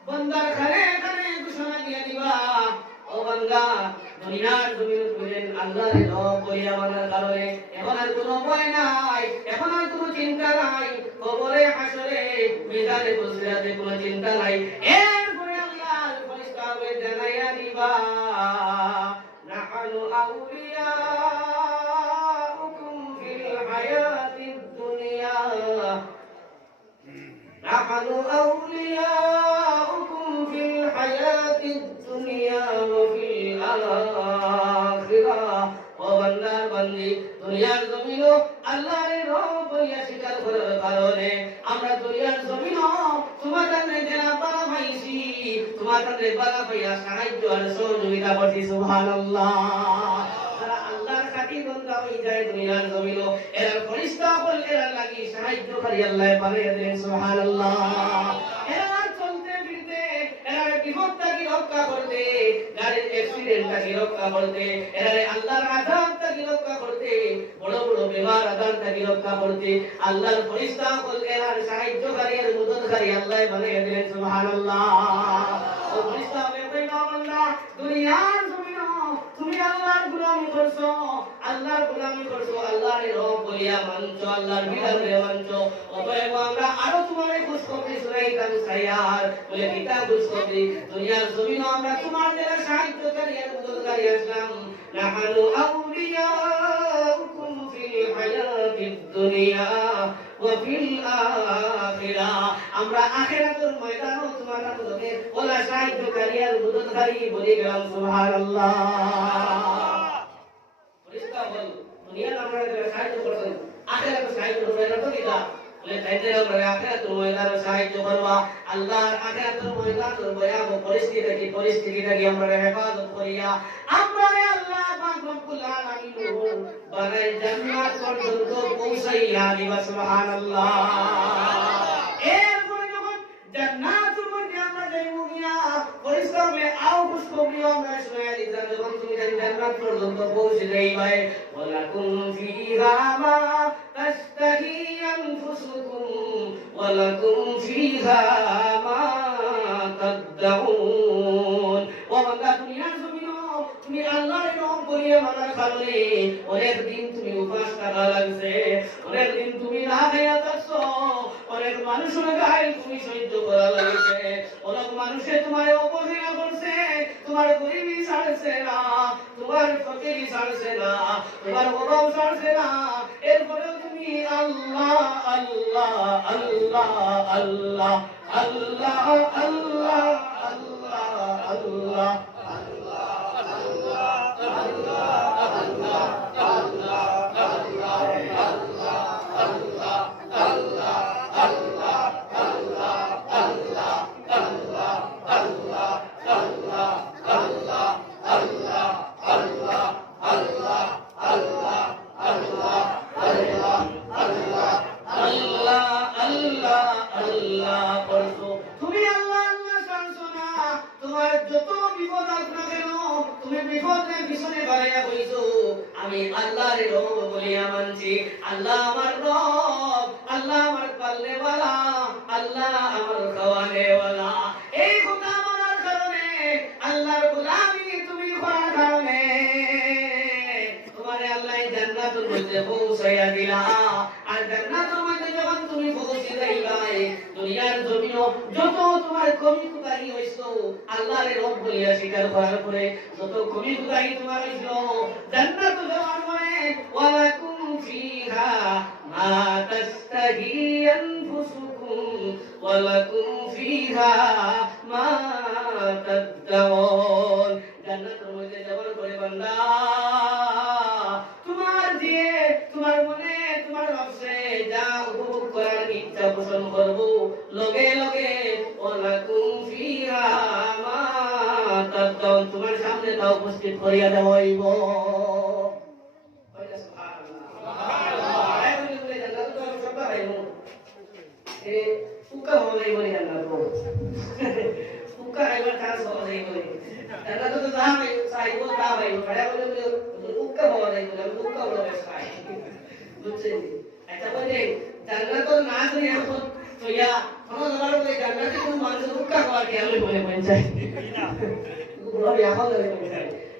বান্দার ঘরে ঘরে ঘোষণা দিয়া দিবা ও বান্দা দুনিয়ার জমিন তুলেন আল্লাহর রব বলিয়া মানার কারণে এখন আর কোনো ভয় নাই এখন আর কোনো চিন্তা নাই কবরে হাসরে মিজানে ফুলসিরাতে কোনো চিন্তা নাই এরপরে আল্লাহ ফেরেশতা বলে জানাইয়া দিবা নাহানু আউলিয়া نحن أولياؤكم في الحياة الدنيا وفي الآخرة وبندر بندي দুনিয়ার জমিনও আল্লাহর রব বলিয়া স্বীকার করার কারণে আমরা দুনিয়ার জমিনও তোমাদের যারা বালা পাইছি তোমাদের বালা পাইয়া সাহায্য আর সহযোগিতা করছি সুবহানাল্লাহ যারা আল্লাহর খাঁটি বান্দা হয়ে যায় দুনিয়ার জমিনও এরা ফেরেশতা বল এরা লাগি সাহায্যকারী আল্লাহ বানাইয়া দিলেন সুবহানাল্লাহ এরা চলতে ফিরতে এরা বিপদ থেকে রক্ষা করতে গাড়ির অ্যাক্সিডেন্ট থেকে রক্ষা করতে এরা আল্লাহর আযাব থেকে রক্ষা করতে বড় বড় বিমার আযাব থেকে রক্ষা করতে আল্লাহর ফেরেশতা বল এরা সাহায্যকারী আর মদদকারী আল্লাহ বানাইয়া দিলেন সুবহানাল্লাহ ও ফেরেশতা বেপরোয়া বান্দা দুনিয়ার জমিনও তুমি আল্লাহর গোলামি করছো আল্লাহর রব বলিয়া মানছো আল্লাহর বিধান মানছো অতএব আমরা আরো তোমারে খুশখবরি শুনাইতাম সাইয়ার বলে কিতা খুশখবরি দুনিয়ার জমিনে আমরা তোমার দ্বারা সাহায্যকারী আর মদদকারী আসলাম নাহানু আউলিয়াউকুম ফিল হায়াতিদ দুনিয়া ওয়া ফিল আখিরা আমরা আখিরাতের ময়দানেও তোমার মদদে ওলা সাহায্যকারী আর মদদকারী বলি গেলাম সুবহানাল্লাহ ফেরেশতা বল দুনিয়ার আমরা সাহায্য করছেন আখিরাতে সাহায্য করবেন না তো কিটা বলে তাইতে আমরা আখিরাতের ময়দানে সাহায্য করবা আল্লাহর আখিরাতের ময়দানের ভয়াবহ পরিস্থিতিটাকে আমরা হেফাজত করিয়া আমরা আল্লাহ পাক রব্বুল আলামিন বানাই জান্নাত পর্যন্ত পৌঁছাইয়া দিবা সুবহানাল্লাহ এরপরে যখন জান্নাতের মধ্যে আমরা যাইব গিয়া পরিশ্রমে আও খুশখবরি আমরা শুনাইয়া দিতাম যখন তুমি জান্নাত পর্যন্ত পৌঁছে যাইবাই ওয়ালাকুম ফিহা মা তাশতাহি আনফুসুকুম ওয়ালাকুম ফিহা মা তাদউন ও বান্দা দুনিয়ার জমিনও তুমি আল্লাহর রব বলিয়া মানার কারণে অনেক দিন তুমি উপাস থাকা লাগছে অনেক দিন তুমি না খাইয়া থাকছো অনেক মানুষের গায়ে তুমি সহ্য করা লাগছে অনেক মানুষে তোমার অবহেলা করছে তোমার গরিবী ছাড়ছে না তোমার ফকিরি ছাড়ছে না তোমার অভাব ছাড়ছে না এরপরেও তুমি আল্লাহ আল্লাহ আল্লাহ আল্লাহ আল্লাহ আল্লাহ আল্লাহ তুমি আল্লাহ আল্লাহ শুনছো না তোমার যত বিপদ বিপদে পিছনে বাড়াইয়া কইছো আমি আল্লাহর রব বলিয়া মানছি আল্লাহ আমার রব আল্লাহ আমার পাল্লেওয়ালা আল্লাহ আমার খাওয়ানেওয়ালা এই কথা বলার কারণে আল্লাহর গোলামি তুমি করার কারণে তোমারে আল্লাহ জান্নাতুল মধ্যে পৌঁছাইয়া দিলা আর জান্নাতুল মধ্যে যখন তুমি পৌঁছে যাইবাই দুনিয়ার জমিনও যত তোমার কমি কুতাহি হইছো আল্লাহর রব বলিয়া স্বীকার করার পরে যত কমি কুতাহি তোমার হইছো জান্নাত যাওয়ার পরে ওয়ালাকুম ফিহা মা তাস্তাহি আনফুসুকুম ওয়ালাকুম ফিহা মা তাদদাউন জান্নাতের মধ্যে যাওয়ার পরে বান্দা তোমার দিয়ে তোমার মনে তোমার নফসে যা উপভোগ করার ইচ্ছা পোষণ করব লগে লগে ওয়ালাকুম ফিহা মা তাদদাউন তোমার সামনে তা উপস্থিত করিয়া দেওয়া হইব কইলা সুবহানাল্লাহ আরে বলে জান্নাত তো সব পাইবো এ উকা হলে বলে জান্নাত উকা আইবার কাজ হলে বলে জান্নাত তো যাবে সাইবো যাবে বড় বলে উকা হলে বলে উকা বলে সাই বুঝছেন এটা বলে জান্নাত না জানি এখন তো ইয়া কোন জায়গার বলে জান্নাতে কোন মানুষ উকা হওয়ার কি আমি বলে পৌঁছাই না বড় ইয়া হলে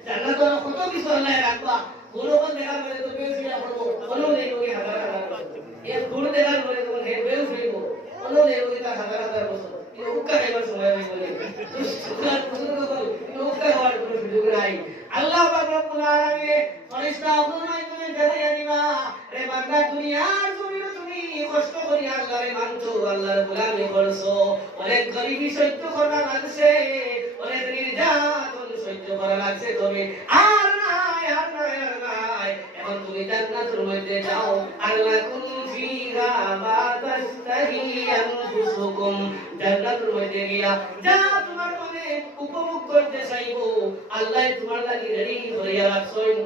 জান্নাত কত কিছু আল্লাহ রাখবা বলো কোন দেখা বলে তো বেশ ইয়া করব বলো নেই ওই হাজার হাজার এই গুড় দেওয়ার বলে তো হে বেশ হইব বলো নেই ওই তা হাজার হাজার বছর এই উকা এবার সময় হই বলে সুতরাং বুঝুন বল উকা হওয়ার কোনো সুযোগ নাই আল্লাহ পাক রব্বুল আলামিন ফরিস্তা হুজুরাই তুমি জানাইয়া দিবা রে বান্দা দুনিয়ার জমিনে তুমি কষ্ট করি আল্লাহরে মানছো আল্লাহর গোলামি করছো অনেক গরিবি সহ্য করা লাগছে অনেক নির্যাতন সহ্য করা লাগছে তুমি আর নাই আর নাই আর নাই এখন তুমি জান্নাতের মধ্যে যাও আল্লাহ কুম ফিহা মা তাস্তাহি আনফুসুকুম জান্নাতের মধ্যে গিয়া যা তোমার মনে উপভোগ করতে চাইবো আল্লাহ তোমার লাগি রেডি করিয়া রাখছেন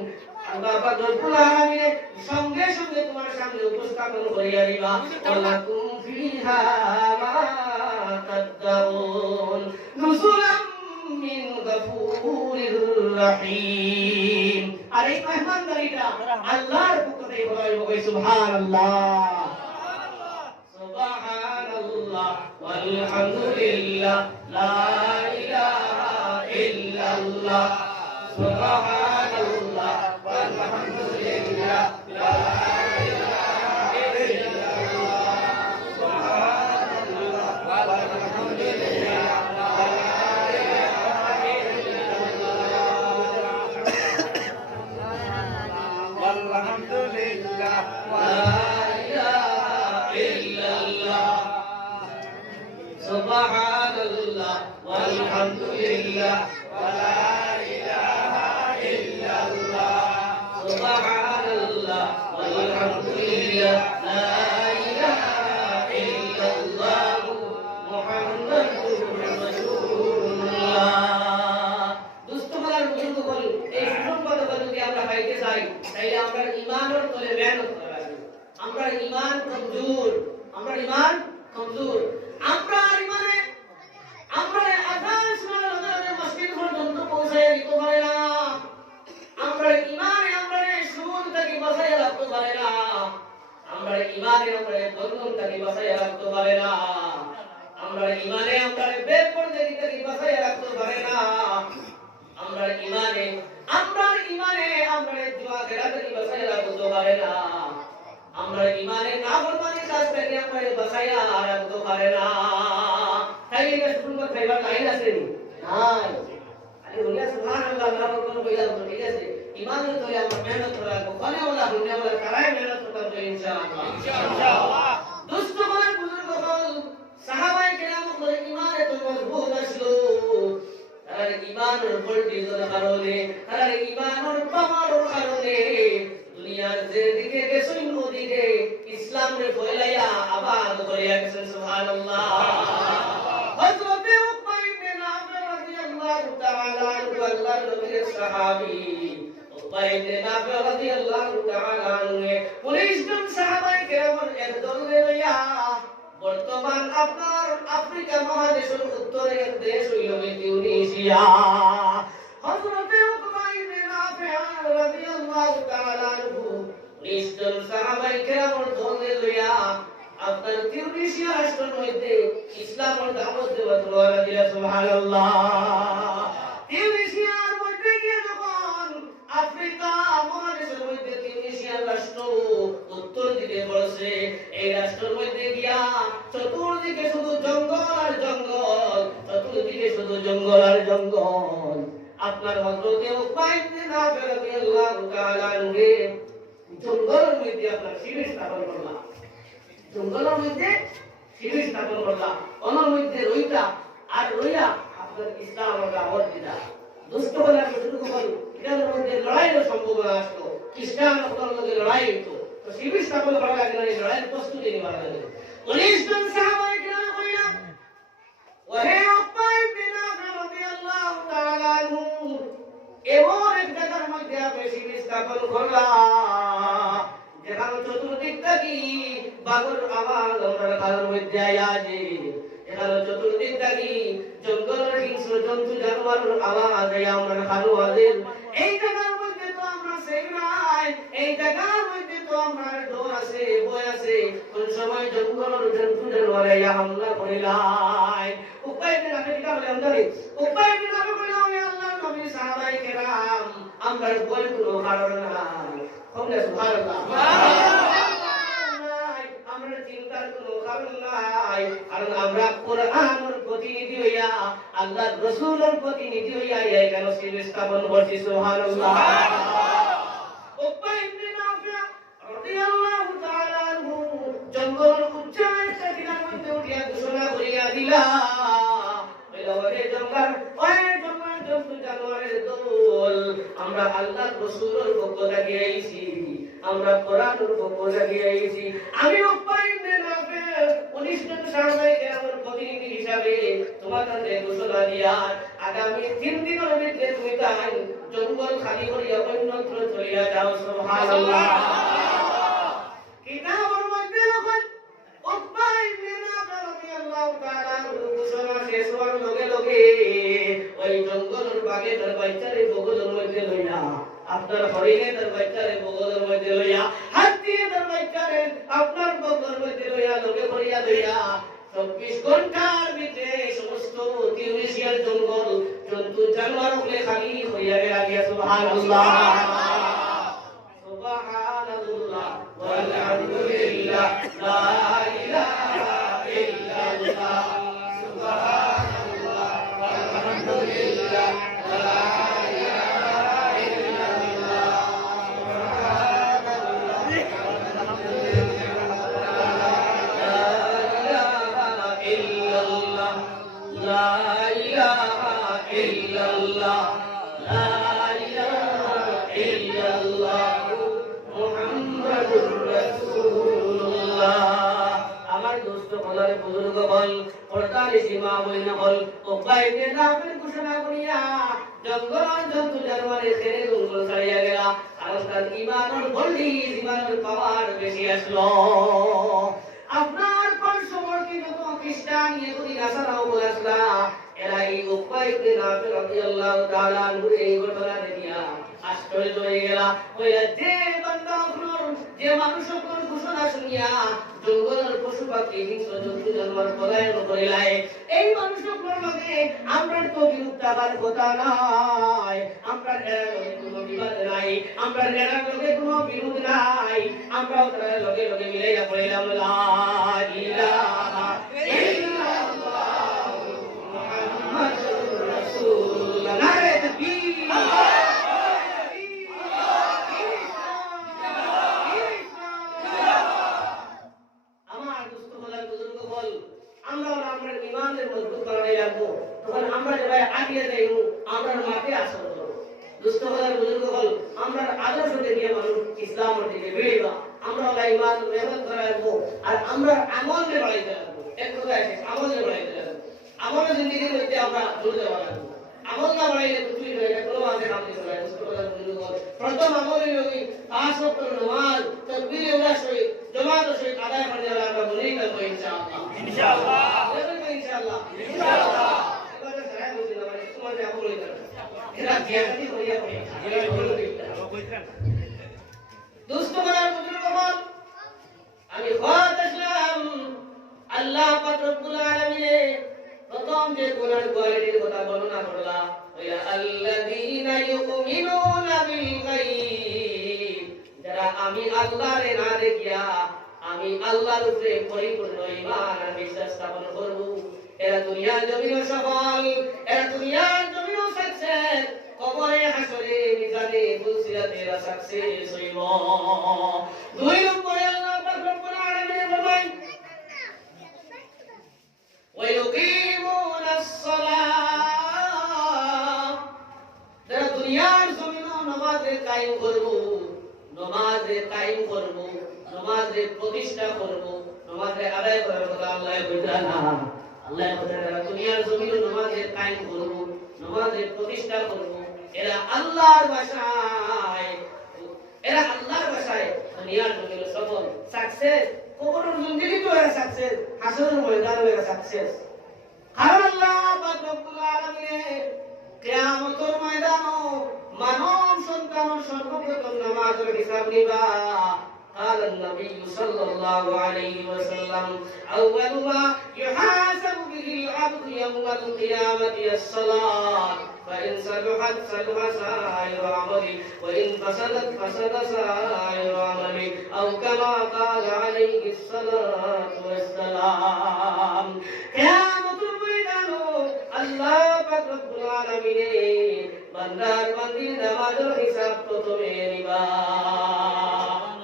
আল্লাহ পাক রব্বুল আলামিন সঙ্গে সঙ্গে তোমার সামনে উপস্থাপন করিয়া দিবা ওয়ালাকুম ফিহা মা তাদদাউন নুজুলাম মিন গফুরির রহিম আর এই মেহমানদারিটা আল্লাহর পক্ষ থেকে বলা হবে সুবহানাল্লাহ সুবহানাল্লাহ ওয়ালহামদুলিল্লাহ লা ইলাহা ইল্লাল্লাহ সুবহানাল্লাহ ওয়ালহামদুলিল্লাহ লা ইলাহা ইল্লাল্লাহ সুবহানাল্লাহ ওয়ালহামদুলিল্লাহ Alhamdulillah, la ilaha illallah, subhanallah, walhamdulillah, la ilaha illallah, subhanallah, walhamdulillah, la ilaha illallah, Muhammadur Rasulullah. দুষ্টমার বুজুর্গগণ এই সুসংবাদটা যদি আমরা পাইতে চাই তাইলে আমরা ঈমানের তলে মেহনত করা লাগবে আমরা ঈমান কমজোর আমরা ঈমানে আমরা আযান শোনার আগে মসজিদ পর্যন্ত পৌঁছায় দিতে পারে না আমরা ঈমানে আমরা সুর থেকে বাঁচাইয়া রাখতে পারে না আমরা ঈমানে আমরা বন্ধন থেকে বাঁচাইয়া রাখতে পারে না আমরা ঈমানে আমরা বেপরদে থেকে বাঁচাইয়া রাখতে পারে না আমরা ঈমানে আমরা দোয়া কেরাতে বাঁচাইয়া রাখতে পারে না আমরা ঈমানে নাফরমানি কাজ থেকে আমরা বাঁচাইয়া রাখতে পারে না তাই এই সুন্দর খাইবার লাইন আছে নাই আরে বলিয়া সুবহানাল্লাহ আল্লাহ কোন কইলা তো ঠিক আছে ঈমানের তলে আমরা মেহনত করা কোনে ওলা দুনিয়া ওলা কারাই মেহনত করতে ইনশাআল্লাহ দুষ্টমান বুজুর্গগণ সাহাবায়ে কেরাম বলে ঈমানে তো মজবুত আসলো তার ঈমানের পরিচয়ের কারণে তার ঈমানের পাওয়ার কারণে দুনিয়ার যে দিকে গেছেন ওদিকে ইসলামে ফয়লাইয়া আবাদ করিয়া গেছেন সুবহানাল্লাহ হযরত উকবা ইবনে নাফি রাদিয়াল্লাহু তাআলা আনহু আল্লাহর নবীর সাহাবী উকবা ইবনে নাফি রাদিয়াল্লাহু তাআলা আনহু 19 জন সাহাবায়ে কেরামের এক দল লইয়া বর্তমান আপনার আফ্রিকা মহাদেশের উত্তরে এক দেশ হইল টিউনিসিয়া হযরত উকবা 19 জন সাহাবায়ে কেরামের দলে লইয়া আপনার তিউনিসিয়া রাষ্ট্রের মধ্যে ইসলামের দাওয়াত দেওয়া রওনা দিলেন সুবহানাল্লাহ। তিউনিসিয়ার মধ্যে গিয়ে যখন আফ্রিকা মহাদেশের মধ্যে তিউনিসিয়ার রাষ্ট্র উত্তর দিকে পড়ছে, এই রাষ্ট্রের মধ্যে গিয়া চতুর্দিকে শুধু জঙ্গল আর জঙ্গল, চতুর্দিকে শুধু জঙ্গল আর জঙ্গল। আপনার হযরতে উকবা ইবনে নাফি রাদিয়াল্লাহু তাআলা আনহু জঙ্গলের মধ্যে আপনার শিবির স্থাপন করলাম, জঙ্গলের মধ্যে শিবির স্থাপন করলাম, ওনার মধ্যে রইতা আর রইয়া আপনার ইসলামের দাওয়াত দিলা। দুষ্ট হলে শুরু করল, এটার মধ্যে লড়াইয়ের সম্ভাবনা আসতো, খ্রিস্টান সকলের মধ্যে লড়াই হইতো, তো শিবির স্থাপন করা লাগে না, এই লড়াইয়ের প্রস্তুতি নেওয়া লাগে। 19 জন সাহাবায়ে কেরাম কইলা, ওহে উকবা ইবনে নাফি রাদিয়াল্লাহু তাআলা আনহু, এমন এক জায়গার মধ্যে আপনি শিবির স্থাপন করলা যেখানে চতুর্দিক থেকে বাঘের আওয়াজ আমরা কানের মধ্যে আয়াজে, এখানে চতুর্দিক থেকে জঙ্গলের হিংস্র জন্তু জানোয়ারের আওয়াজ আমরা কানু আজের। এই জায়গার মধ্যে তো আমরা সেফ নাই, এই জায়গার মধ্যে তো আমরা ডর আছে, ভয় আছে, কোন সময় জঙ্গলের জন্তু জানোয়ারে হামলা করিলাই। উপায় দিন আপনি কি বলে আমদানি উপায় দিন আপনি বলে আল্লাহর নবী সাহাবায়ে কেরাম আমরা ভয় কোনো কারণ নাই। আমরা সুবহানাল্লাহ, আমরা চিন্তার কোনো কারণ নাই, কারণ আমরা কোরআনের প্রতিনিধি হইয়া আল্লাহর রাসূলের প্রতিনিধি হইয়া এখানে শিবির স্থাপন করছি। সুবহানাল্লাহ। উকবা ইবনে নাফি রাদিয়াল্লাহু তাআলা আনহু জঙ্গলের উচ্চ একটা টিলার মধ্যে উঠিয়া ঘোষণা করিয়া দিলা, ওরে জঙ্গল, ওরে জঙ্গল জন্তু জানোয়ারের দল, আমরা আল্লাহর রাসূলের পক্ষ থেকে আইছি, আমরা কোরআনের পক্ষ থেকে আইছি। আমি উকবা ইবনে নাফি 19 জন সাহাবায়ে কেরামের প্রতিনিধি হিসাবে তোমাদের ঘোষণা দিয়া আগামী 3 দিনের মধ্যে তুমি তাই জঙ্গল খালি করিয়া অন্যত্র চলিয়া যাও। সুবহানাল্লাহ। কিতাবের মধ্যে যখন উকবা ইবনে নাফি রাদিয়াল্লাহু তাআলা ঘোষণা শেষ হওয়ার লগে লগে ওই জঙ্গলের বাগে তার বাচ্চারে বগলের মধ্যে লইয়া, আপনার হরিণে তার বাচ্চারে বগলের মধ্যে লইয়া, হাতি তার বাচ্চারে আপনার বগলের মধ্যে লইয়া লগে করিয়া লইয়া 24 ঘন্টার ভিতরে সমস্ত তিউনিসিয়ার জঙ্গল জন্তু জানোয়ার গুলো খালি হইয়া গেল। সুবহানাল্লাহ, সুবহানাল্লাহ, ওয়ালহামদুলিল্লাহ, লা ইলাহা ইল্লাল্লাহ, সুবহানাল্লাহ, ওয়ালহামদুলিল্লাহ, লা জঙ্গল জন্তু জানোয়ারের খেয়ে জঙ্গল ছাড়িয়া গেলা, কারণ তার ইমানের বললি ইমানের পাওয়ার বেশি আসলো। আপনার পার্শ্ববর্তী যত খ্রিস্টান ইহুদি নাসারাও বলে আসলা, এরা এই উকবা ইবনে নাফি রাদিয়াল্লাহু তাআলা আনহুর এই ঘটনা দেখিয়া আশ্চর্য হয়ে গেলা। কইলা যে বান্দা আপনার যে মানুষ আপনার ঘোষণা শুনিয়া জঙ্গলের পশু পাখি হিংস্র জন্তু জানোয়ার পলায়ন করিলাই, এই মানুষ আপনার লগে আমরা তো বিরোধ থাকার কথা নাই, আমরা এর লগে কোনো বিবাদ নাই, আমরা এর লগে কোনো বিরোধ নাই, আমরাও তার লগে লগে মিলাইয়া পড়িলাম লা ইলাহা ইল্লাল্লাহ মুহাম্মাদুর রাসূলুল্লাহ। নারে তাকবীর। আমার দোস্ত বলার বুজুর্গ বল, আমরা আমরা ইমানের মজবুত করাই রাখবো, তখন আমরা যারা আগিয়ে যাইব আমরা মাঠে আসর করব। দোস্ত বলার বুজুর্গ বল, আমরা আদর্শ দেখিয়ে মানুষ ইসলামের দিকে বেড়িবা, আমরা ইমান মেহনত করা রাখবো, আর আমরা আমলে বাড়াইতে রাখবো। এক কথা আছে, আমলে বাড়াইতে রাখবো, আমলের জিন্দিগির মধ্যে আমরা জড়িত রাখবো। আমল না বাড়াইলে কিছুই নয়, এটা কোনো মাঝে কাম দিতে পারে। দোস্ত বলার বুজুর্গ বল, প্রথম আমলের ওই 5 ওয়াক্ত নামাজ তাকবীর উল্লাহ সহিত জামাতের সহিত আদায় করে যারা আমরা মনেই করবো ইনশাআল্লাহ। ইনশাআল্লাহ ইনশাআল্লাহ ইনশাআল্লাহ। এবার যারা বুঝি না মানে তোমার যে আমল হইতা এরা জিয়াদি হইয়া পড়ে। দোস্ত বলার বাহিনীর কথা বর্ণনা করলা ইয়া আল্লাযীনা ইউমিনুনা বিল গায়ব যারা আমি আল্লাহর না দেখিয়া আমি আল্লাহর উপরে পরিপূর্ণ ঈমান আর বিশ্বাস স্থাপন করব এরা দুনিয়ার জমিনে সফল এরা দুনিয়ার জমিনে সাকসেস কবরে হাসরে মিজানে ফুলসিরাতে এরা সাকসেস হইব দুই নম্বরে আল্লাহ পাক রব্বুল আলামিন ফরমান ওয়া ইউকিমুনাস সালাহ যারা দুনিয়ার জমিনে নামাজে কায়েম করব নামাজে কায়েম করব নামাজে প্রতিষ্ঠা করব নামাজে আদায় করার কথা আল্লাহ বলেন না আল্লাহ বলেন দুনিয়ার জমিনে নামাজে কায়েম করব নামাজে প্রতিষ্ঠা করব এরা আল্লাহর ভাষায় দুনিয়ার জমিনে সফল সাকসেস কবরের জিন্দেগি তো এরা সাকসেস হাসরের ময়দানে এরা সাকসেস কারণ আল্লাহ পাক রব্বুল আলামিন কিয়ামতের ময়দানে মানব সন্তান সর্বপ্রথম নামাজের হিসাব নিবা قال النبي صلى الله عليه وسلم أول ما يحاسب به العبد يوم القيامة الصلاة فإن صلحت صلح سائر عمله وإن فسدت فسد سائر عمله أو كما قال عليه الصلاة والسلام قيامة الميدان الله পাক রব্বুল আলামিন বান্দার বান্দির নামাজের হিসাব প্রথমে নিবা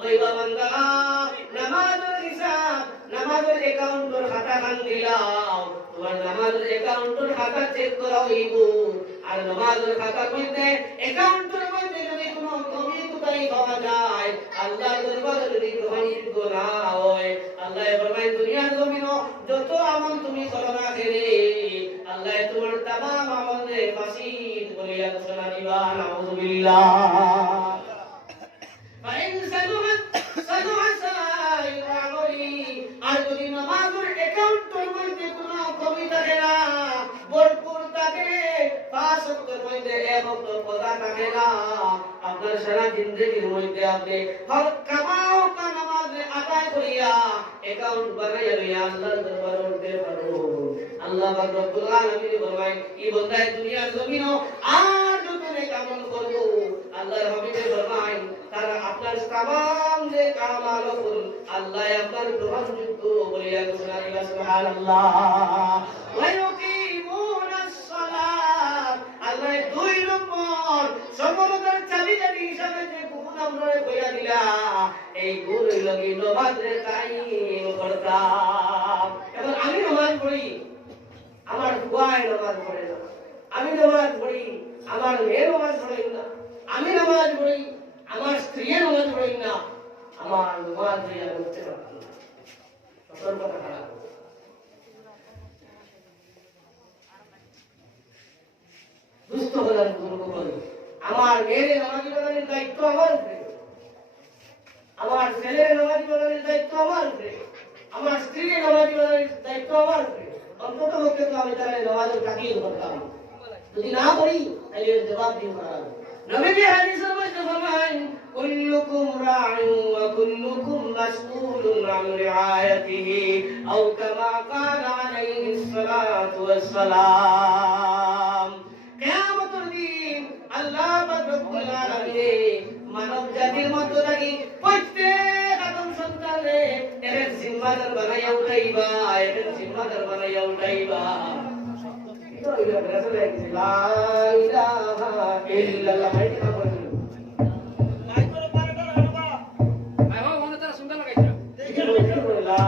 কইবা বান্দা নামাজের হিসাব নামাজের অ্যাকাউন্টের খাতা খান দিলাও তোমার নামাজের অ্যাকাউন্টের খাতা চেক করা হইব আর নামাজের খাতার মধ্যে অ্যাকাউন্টের মধ্যে যদি কোনো কমি কোতাহি পাওয়া যায় আল্লাহর দরবারে যদি গ্রহণযোগ্য না হয় আল্লাহ ফরমায় দুনিয়ার জমিনে যত আমল তুমি করো না কেন আল্লাহ তোমার तमाम আমলে ফাসিদ বলিয়া ঘোষণা দিবা নাউযুবিল্লাহ ফাইন সালুহাত সালুহা সাইর আমলি আর যদি নামাজের অ্যাকাউন্টের মধ্যে কোনো কমি থাকে না ভরপুর থাকে পাঁচ ওয়াক্তের মধ্যে এক ওয়াক্ত পড়া থাকে না আপনার সারা জিন্দেগির মধ্যে আপনি হক কামাও কা নামাজে আদায় করিয়া অ্যাকাউন্ট বানাইয়া লইয়া আল্লাহর দরবারে উঠতে পারো আল্লাহ পাক রব্বুল আলামিন ফরমায় এই বান্দা দুনিয়ার জমিনে আর যত নেক আমল করব আল্লাহর হাবিব ফরমায় তারা আপনার तमाम যে কামাল করুন আল্লাহ আপনার গ্রহণযোগ্য বলিয়া ঘোষণা দিলেন সুবহানাল্লাহ ওয়া ইউকিমুনাস সালাত আল্লাহ দুই নম্বর সফলতার চাবিকাঠি হিসাবে যে গুণ আমরা কইরা দিলা এই গুণ হইল কি নামাজে কায়েম করতাম এখন আমি নামাজ পড়ি আমার দুয়ায় নামাজ পড়ে না আমি নামাজ পড়ি আমার মেয়ে নামাজ পড়ে না আমি নামাজ পড়ি আমার স্ত্রী নামাজ পড়ে না আমার নামাজ দিয়ে করতে পারতাম না সতর্কতা খারাপ দুস্থ হলাম বুজুর্গ বলে আমার মেয়ের নামাজি বানানোর দায়িত্ব আমার উপরে আমার ছেলের নামাজি বানানোর দায়িত্ব আমার উপরে আমার স্ত্রীর নামাজি বানানোর দায়িত্ব আমার উপরে অন্তত পক্ষে তো আমি তার নামাজের তাকিদ করতাম যদি না করি তাহলে জবাব দিতে পারবো নবীজি হাদিসের মধ্যে ফরমান কুল্লুকুম রা'in ওয়া কুল্লুকুম মাসউলুন আন রিআয়াতিহি আও কামা ক্বালা আলাইহিস সালাতু ওয়াস সালাম কিয়ামতের দিন আল্লাহ পাক রব্বুল আলামিন মানব জাতির মধ্যে থাকি প্রত্যেক আদম সন্তানরে এর জিম্মাদার বানাইয়া উঠাইবা এর জিম্মাদার বানাইয়া উঠাইবা তো এটা রাসূল বলেছেন লা ইলাহা ইল্লাল্লাহ মাইকে না বলেন মাইকে পারে হবা আই হো মনে তারা সুন্দর লাগাইছে দেখি লা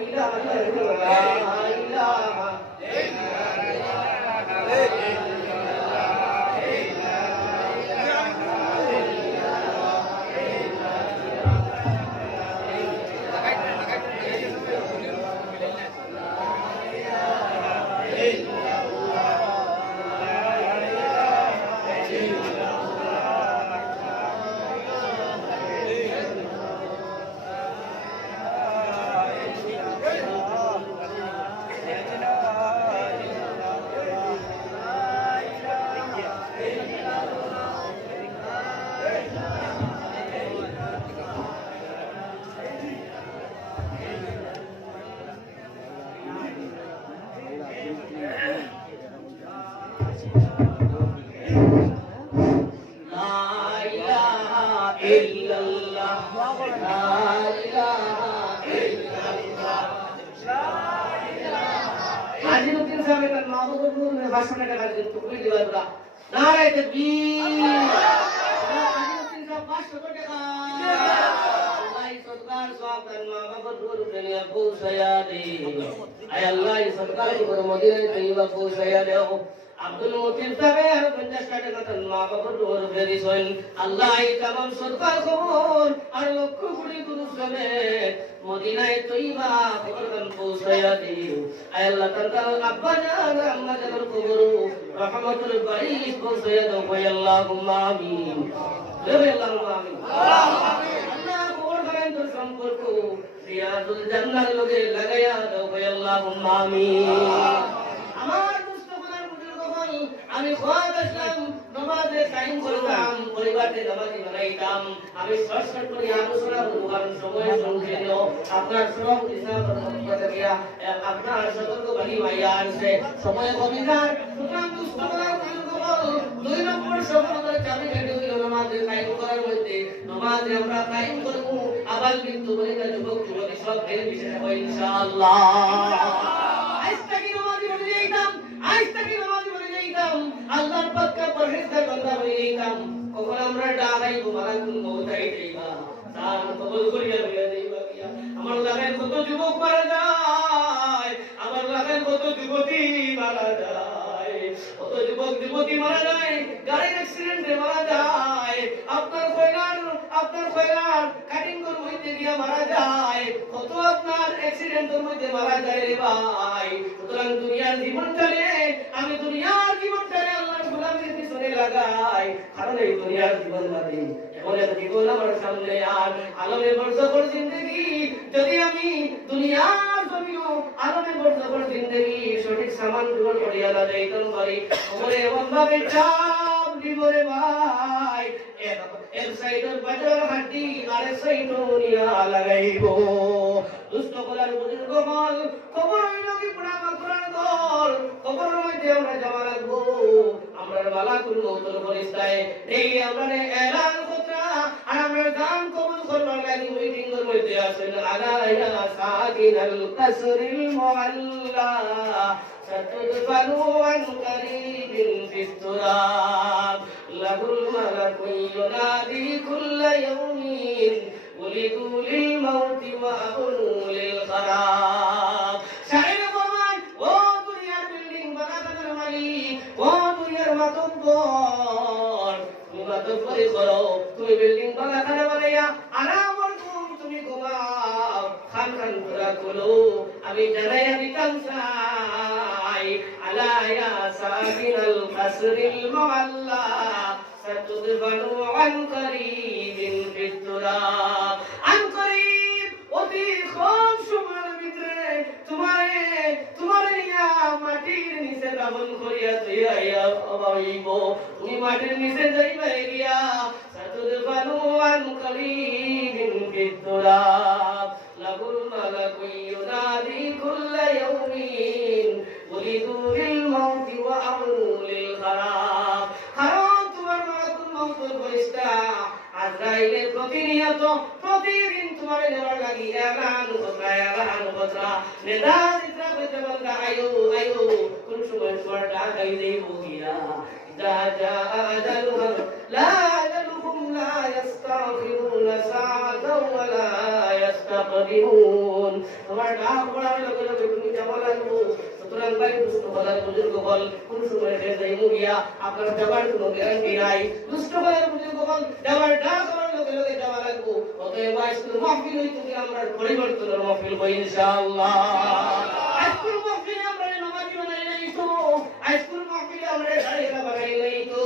ইলাহা ইল্লাল্লাহ লা ইলাহা লা ইলাহা ইল্লাল্লাহ লা ইলাহা ইল্লাল্লাহ আজিমউদ্দিন সাহেব এর মাহবুবুর ভাষণে টাকা টুকরি দিবার বলা নারে তাকবীর আজিমউদ্দিন সাহেব 500 টাকা আল্লাহ সদকার সওয়াব দান মাহবুবুর দুনিয়া পৌঁছায়া দে আয় আল্লাহ সদকার করে মদিনায় তৈয়বা পৌঁছায়া দাও আব্দুল মুতিন সাহেব 50 টাকা দান মাহবুবুর দুর ফেরিস হইল আল্লাহ এই तमाम সদকার কবুল আর লক্ষ কোটি দুরূদ সমেত মদিনায় তৈয়বা কবরদান পৌঁছায়া দিও আয় আল্লাহ তাআলা আব্বা জান আম্মা জানের কবর রহমাতুল বারিক পৌঁছায়া দাও ভাই আল্লাহুম্মা আমিন ভাই আল্লাহুম্মা আমিন আল্লাহ কবর খান তোর সম্পর্ক রিয়াজুল জান্নার লগে লাগায়া দাও ভাই আল্লাহুম্মা আমিন আমার মুস্তাফার বুজুর্গ ভাই আমি খোয়াব আসলাম নামাজে টাইম করতাম পরিবারে নামাজি বানাইতাম আমি শর্টকাট করে আলোচনা করবার সময় শুনছিল আপনার সভাপতি সাহেব দিয়া আপনার সতর্ক বাড়ি ভাইয়া আছে সময় কমিদার সুতরাং মুস্তাফার বুজুর্গ ভাই 2 নম্বর সফলতার চাবি কেটে হইল নামাজে টাইম করার মধ্যে নামাজে আমরা টাইম করব আবার কিন্তু বলিনা যুবক যুবতী সব এর বিশেষ হয় ইনশাআল্লাহ আজ থেকে নামাজি বলে যাইতাম আজ থেকে নামাজি বলে যাইতাম আল্লাহর পাক্কা পরহেজগার বান্দা বলে যাইতাম কখন আমরা ডাকাইবো মালাকুল মউত আইবা তার কবুল করিয়া লইয়া যাইবা কিয়া আমার লাগায় কত যুবক মারা যায় আমার লাগায় কত যুবতী মারা যায় কত যুবক যুবতী মারা যায় গাড়ির অ্যাক্সিডেন্টে মারা যায় আপনার খয়রান কাটিং করে হইতে গিয়া মারা যায় কত আপনার অ্যাক্সিডেন্টের মধ্যে মারা যায় রে ভাই সুতরাং দুনিয়ার জীবনটারে আমি দুনিয়ার জীবনটারে আল্লাহর গোলামির পিছনে লাগাই কারণ এই দুনিয়ার জীবন বাদে এমন এক জীবন আমার সামনে আর আলমে বরজখর জিন্দেগি যদি আমি দুনিয়ার জমিও আলমে বরজখর জিন্দেগি সঠিক সামান গ্রহণ করিয়া না যাইতাম পারি ওরে এমন ভাবে চাপ দিব রে ভাই এক সাইডের বাজার হাড্ডি আর এক সাইডও নিয়া লাগাইব দুষ্ট কলার বুজুর্গ হল খবর হইল কি পুরা মাকুরার দল খবরের মধ্যে আমরা যাওয়া লাগবো আমরা মালাকুল মউতের ফেরেশতায় এই আমরা এলান কথা আর আমরা গান কবুল করবার লাগি মিটিং এর মধ্যে আছেন আলা ইয়া সাকিনাল কাসরিল মুআল্লা সাতুদফানু আন কারীবিন ফিতুরাব লাহুল মালাকু ইউনাদি কুল্লা ইয়াউমিন উলিদু লিল মাউতি ওয়া আবনু লিল খারাব শাইর ফরমান ও দুনিয়ার বিল্ডিং বানানোর মালিক ও দুনিয়ার মাতব্বর তুমি মাতব্বরি করো তুমি বিল্ডিং বানাখানা বানাইয়া আরাম তুমি ঘুমাও খান খান পুরা করো আমি জানাইয়া দিতাম চাই আলা ইয়া সাকিনাল কাসরিল মুআল্লা সাতুদফানু আন কারীবিন ফিতুরাব আন করিব অতি কম সময়ের ভিতরে তোমার নিয়া মাটির নিচে দাফন করিয়া তুইয়া অবাইব তুমি মাটির নিচে যাইবা গিয়া সাতুদফানু আন কারীবিন ফিতুরাব লাহুল মালাকু ইউনাদি কুল্লা ইয়াউমিন উলিদু লিল মাউতি ওয়া আমরু লিল খারাব কারণ তোমার মালাকুল মউতের ফেরেশতা আজরাইলের প্রতিনিয়ত প্রতিদিন তোমার নেওয়ার লাগি এলান কথা নেদা চিত্রা করতে বলতা আয়ো কোন সময় তোমার ডাকাই দেব গিয়া ইদা জা আজালুহুম লা আজালুহুম লা ইস্তাগফিরুনা সাআতাও ওয়া লা ইস্তাকদিমুন তোমার ডাক পড়ার লগে লগে তুমি যাওয়া লাগবো সুতরাং ভাই দুষ্ট বলার বুজুর্গ বল কোন সময় সে যাইব গিয়া আপনার যাবার কোনো গ্যারান্টি নাই দুষ্ট বলার বুজুর্গ বল যাবার ডাক করার লগে লগে যাওয়া লাগবো অতএব আজকের মাহফিল হইতে কি আমরা পরিবর্তনের মাহফিল হই ইনশাআল্লাহ আজকের মাহফিলে আমরা নামাজি বানাই নাই তো আজকের মাহফিলে আমরা দাড়িটা বানাই নাই তো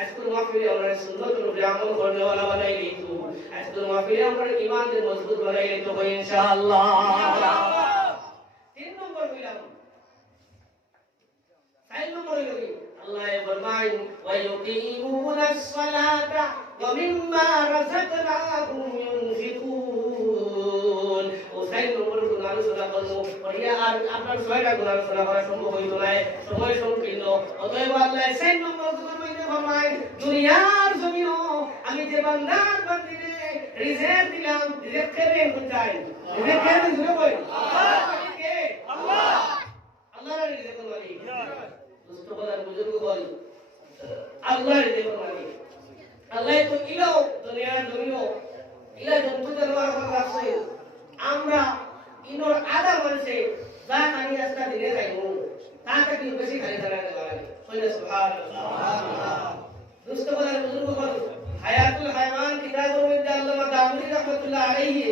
আজকের মাহফিলে আমরা সুন্নতের উপরে আমল করনে वाला বানাই নাই তো আজকের মাহফিলে আমরা ঈমানের মজবুত বানাই নাই তো ইনশাআল্লাহ 3 নম্বর হইলাম 4 নম্বর হইল কি আল্লাহ ফরমায় ওয়া ইউকিমুনাস সালাতা ওয়া মিম্মা রাযাকনাহুম ইউনফিকুন ও 4 নম্বর গুণ আলোচনা করব পড়িয়া আর আপনার 6টা গুণ আলোচনা করা সম্ভব হইতো না সময় সংকীর্ণ অতএব আল্লাহ 6 নম্বর যুগের মধ্যে ফরমায় দুনিয়ার জমিনও আমি যে বান্দার বান্দিরে রিজেক দিলাম রিজেক কেড়ে চাই রিজেক কেড়ে শুনে কই আল্লাহ আল্লাহর রিজেক মালিক দোস্ত বলার বুজুর্গ বল আল্লাহর রিজেক মালিক আল্লাহ তো ইলো দুনিয়ার জমিনও ইলা জন্তু জানোয়ার রাখছে আমরা ইনোর আদা মানুষে যা খানি রাস্তা দিনে খাইবো তা থেকে বেশি খালি খানা দেওয়া লাগে সুবহানাল্লাহ দুষ্ট বলার বুজুর্গ বল হায়াতুল হায়াওয়ান কিতাবের মধ্যে আল্লামা দাউদি রাহমাতুল্লাহ আলাইহি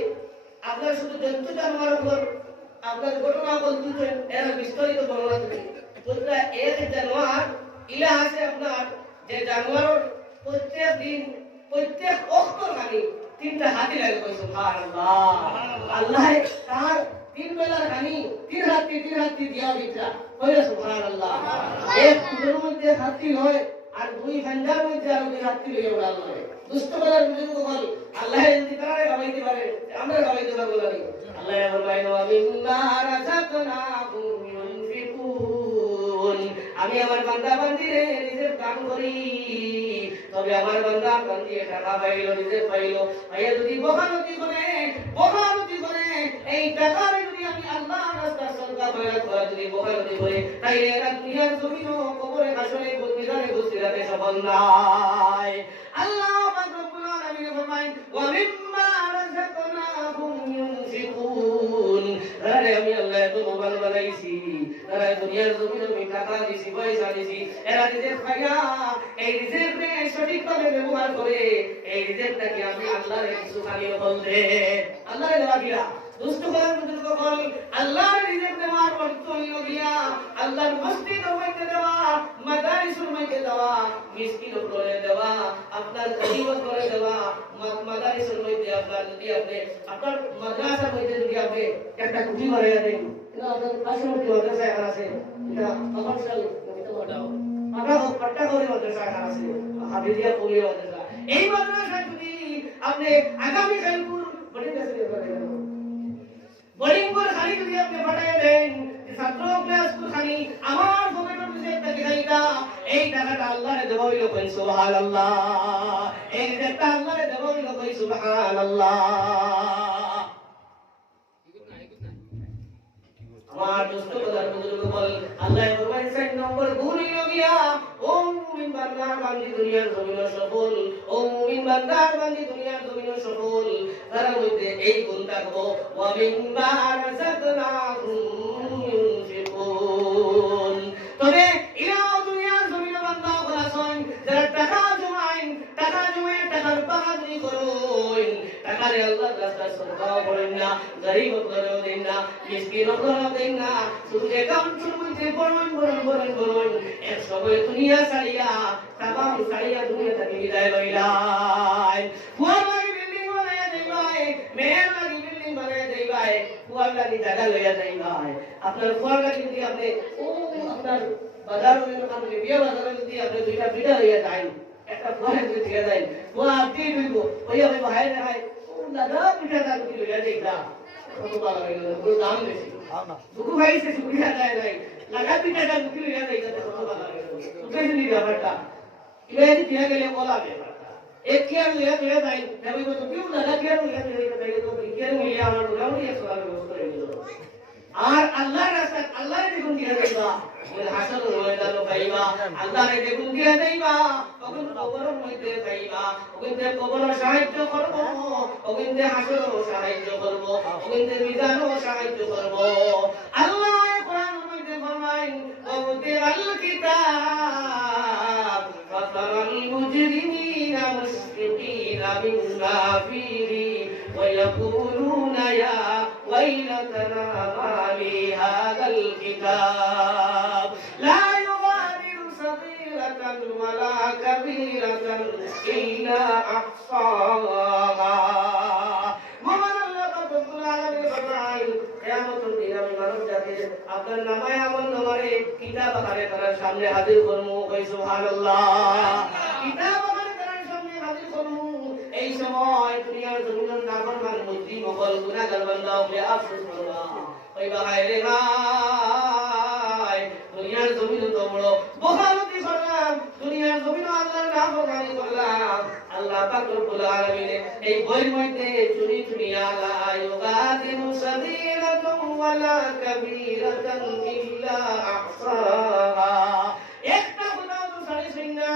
আপনার শুধু জন্তু জানোয়ার উপর আপনার ঘটনা বলতেছেন এর বিস্তারিত বর্ণনা করেন বলতে এক জানোয়ার ইলা আছে আপনার যে জানোয়ার প্রত্যেক দিন প্রত্যেক অক্ষর খানি তিনটা হাতি লাগে সুবহানাল্লাহ আল্লাহ তার তিন বেলার খানি তিন হাতি দিয়া দিতা কইরা সুবহানাল্লাহ এক কুলের মধ্যে হাতি হয় আর দুই খানজার মধ্যে আর দুই হাতি লইয়া উড়াল হয় দুষ্ট বেলার বুজুর্গ বল আল্লাহ যদি তারে গাবাইতে পারে আমরা গাবাইতে পারবো না আল্লাহ বলেন ওয়া মিম্মা রাযাকনাহুম ইউনফিকুন আমি আমার বান্দা বান্দিরে রিজিক দান করি তবে আমার বান্দা বান্দি টাকা পাইলো রিজিক পাইলো ভাইয়া যদি বখানতি করে এই টাকার যদি আমি আল্লাহর রাস্তায় সদকা করে যদি বখানতি করে তাইলে এরা দুনিয়ার জমিনও কবরে হাসরে মিজানে বসিরাতে সফল নাই আল্লাহ পাক রব্বুল আলামিন ফরমায় ওয়া মিম্মা রাযাকনাহুম ইউনফিকুন আরে আমি আল্লাহ এত মোবাইল বানাইছি আরে দুনিয়ার জমিনে আমি টাকা দিছি পয়সা দিছি এরা রিজিক পাইয়া এই রিজিককে সঠিকভাবে ব্যবহার করে এই রিজিকটাকে আমি আল্লাহর কিছু খালিও বলতে আল্লাহর দেওয়া দুষ্ট করার বুজুর্গ বল আল্লাহর রিজিক দেওয়ার অর্থ হইল গিয়া আল্লাহর মসজিদের মধ্যে দেওয়া মাদারিসের মধ্যে দেওয়া মিসকিনের করে দেওয়া আপনার গরিবের করে দেওয়া মাদারিসের মধ্যে আপনার যদি আপনি আপনার মাদ্রাসার মধ্যে যদি আপনি একটা কুটি বানিয়ে দেন না আপনার পাশের মধ্যে মাদ্রাসা এখন আছে এটা কমার্শিয়াল এটা বড়াও আপনার পাট্টা করে মাদ্রাসা এখন আছে হাফিজিয়া কবির মাদ্রাসা এই মাদ্রাসা যদি আপনি আগামী কালপুর বড়ি কাছে বোর্ডিং করে খালি যদি আপনি পাঠায় দেন ছাত্র ক্লাস করে খালি আমার পকেটের ভিতরে টাকা খাইতা এই টাকাটা আল্লাহর দেওয়া হইল কই সুবহানাল্লাহ এই টাকাটা আল্লাহর দেওয়া হইল কই সুবহানাল্লাহ আমার দোস্ত বলার বুজুর্গ বল আল্লাহ ফরমাইছে নম্বর গুণ হইল গিয়া ও মুমিন বান্দার বান্দি দুনিয়ার জমিন সফল ও মুমিন বান্দার বান্দি দুনিয়ার জমিন সফল তার মধ্যে এই গুণ থাকবো ওয়া মিম্মা রাযাকনাহুম ইউনফিকুন তবে ইলা দুনিয়ার জমিন বান্দা বলাছেন যারা টাকা জমায় টাকার বাহাদুরি করুন টাকারে আল্লাহর রাস্তায় সদকা করেন না গরিব করে দেন না মিসকিন করে দেন না শুধু অ্যাকাউন্টের মধ্যে বরণ এক সময় দুনিয়া ছাড়িয়া তামাম ছাড়িয়া দুনিয়া থেকে বিদায় লইলাই ফুয়ার লাগি বিল্ডিং বানাইয়া দেইবাই মেয়ের লাগি বিল্ডিং বানাইয়া দেইবাই ফুয়ার লাগি জায়গা লইয়া দেইবাই আপনার ফুয়ার লাগি যদি আপনি ও আপনার বাজারের মধ্যে বিয়া বাজারে যদি আপনি দুইটা বিটা লইয়া যান একটা ফুয়ার যদি দিয়া যান ফুয়া আপনি হইব ওই আমি ভাই দেখাই ও দাদা বিটা দাদা কি লইয়া দেইতা কত ভালো হইল পুরো দাম বেশি দুকু ভাই সে সুবিধা যায় নাই লাগা বিটা দাদা কি লইয়া দেইতা কত ভালো হইল উঠে দিলি ব্যাপারটা ইলাহি দিয়া গেলে বলা ব্যাপারটা এক কি আর লইয়া দিয়া যাই যাবে তো কেউ দাদা কি আর লইয়া দিয়া যাই তো কি আর মিলিয়া আমার মোটামুটি 100 টাকা ব্যবস্থা করে দিল আর আল্লাহর রাস্তায় আল্লাহর দেখুন দিয়া যাইবা হাসর ময়দানে পাইবা আল্লাহর দেখুন দিয়া যাইবা তখন কবরের মধ্যে পাইবা ওখানে কবর সাহায্য করব ওখানে হাসর সাহায্য করব ওখানে মিজানও সাহায্য করব আল্লাহ কোরআনের মধ্যে ফরমায় ওয়াদিআল কিতাব ফাতারাল মুজরিমিনা মুশফিকিনা মিম্মা ফীহি ويقولون يا ويلتنا ما لهذا الكتاب لا يغادر صغيرة ولا كبيرة إلا أحصاها আপনার নামায় আমল নামারে কিতাব আকারে তার সামনে হাজির করমু কই সুবহানাল্লাহ কিতাব আকারে তার সামনে হাজির করমু এই সময় দুনিয়ার জমিনের নাগরমান মুসলিম মুঘল গুনাহগার বান্দা হবে আফসোস করবা কইবা হায় রে ভাই দুনিয়ার জমিন তো বড় বহালতি রব্বুল আলামিন এই বইয়ের মধ্যে চুরি চুরি আলা ইউগাদিরু সাগীরাতান ওয়ালা কাবীরাতান ইল্লা আহসাহা একটা গুনাহ তো ছাড়িছেন না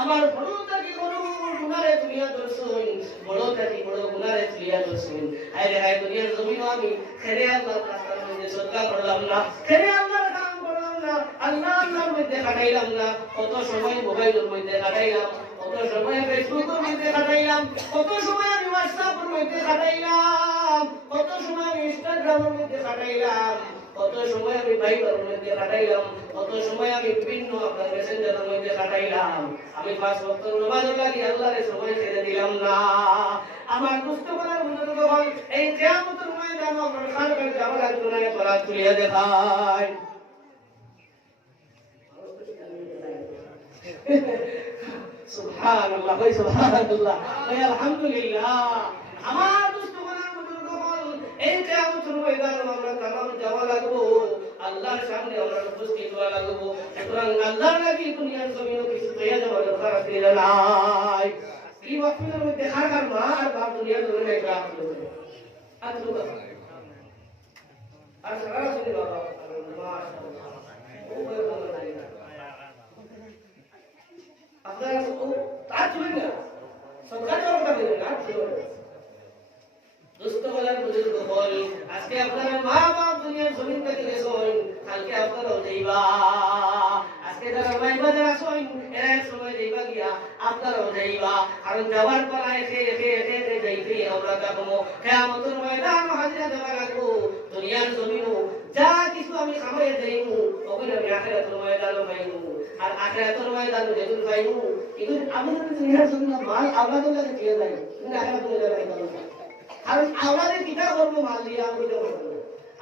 আমার বড় থেকে বড় গুনারে তুলিয়া ধরছুন বড় থেকে বড় গুনারে তুলিয়া ধরছুন আরে হায় দুনিয়ার জমিন আমি খেরে আল্লাহর রাস্তার মধ্যে সদকা করলাম না খেরে আল্লাহর কাম করলাম না আল্লাহর মধ্যে কাটাইলাম না কত সময় মোবাইলের মধ্যে কাটাইলাম কত সময় ফেসবুকের মধ্যে কাটাইলাম কত সময় আমি হোয়াটসঅ্যাপের মধ্যে কাটাইলাম কত সময় আমি ইনস্টাগ্রামের মধ্যে কাটাইলাম কত সময় আমি ভাইবারের মধ্যে কাটাইলাম কত সময় আমি বিভিন্ন আপনার মেসেঞ্জারের মধ্যে কাটাইলাম আমি 5 ওয়াক্ত নামাজ লাগি আল্লাহর সময় ছেড়ে দিলাম না আমার দুষ্টকরার বুজুর্গ হল এই কিয়ামতের ময়দানে আমার খানকার জামালাত গুনাহে পরাত তুলিয়া দেখায় সুবহানাল্লাহ ভাই সুবহানাল্লাহ ভাই আলহামদুলিল্লাহ আমার দুষ্টকরার বুজুর্গ হল এই কিয়ামতের ময়দানে আমরা তামাম যাওয়া লাগবো আল্লাহর সামনে আমরা উপস্থিত হওয়া লাগবো সুতরাং আল্লাহর লাগি দুনিয়ার জমিনে কিছু পেয়ে যাওয়ার দরকার আছে নাই এই ওয়াক্তের মধ্যে খার মা আর বাপ দুনিয়ার জমিনে একটা আপনি আর তো আর সারা শুনি বাবা মাশাআল্লাহ ও বড় বড় নাই আপনারা তো তার চলেন না সরকার কথা বলেন না দোস্ত বলার বুজুর্গ বল আজকে আপনারা মা বাপ দুনিয়ার জমিন থেকে গেছেন কালকে আপনারাও যাইবা আজকে যারা ভাই বাজার আসেন এরা এক সময় যাইবা গিয়া আপনারাও যাইবা কারণ যাওয়ার পর এসে যাইতে আমরা যাবো কিয়ামতের ময়দান হাজিরা দেওয়া লাগবো দুনিয়ার জমিনও যা কিছু আমি খামাই যাইমু ওগুলো আমি আখিরাতের ময়দানও পাইমু আর আখিরাতের ময়দানও যেদিন পাইমু কিন্তু আমাদের দুনিয়ার জন্য মাল আওলাদের লাগে দিয়ে যায় কিন্তু আখিরাতের ময়দানে পাইমু আর আওলাদের কিতাব করবো মাল দিয়ে আমি তো করবো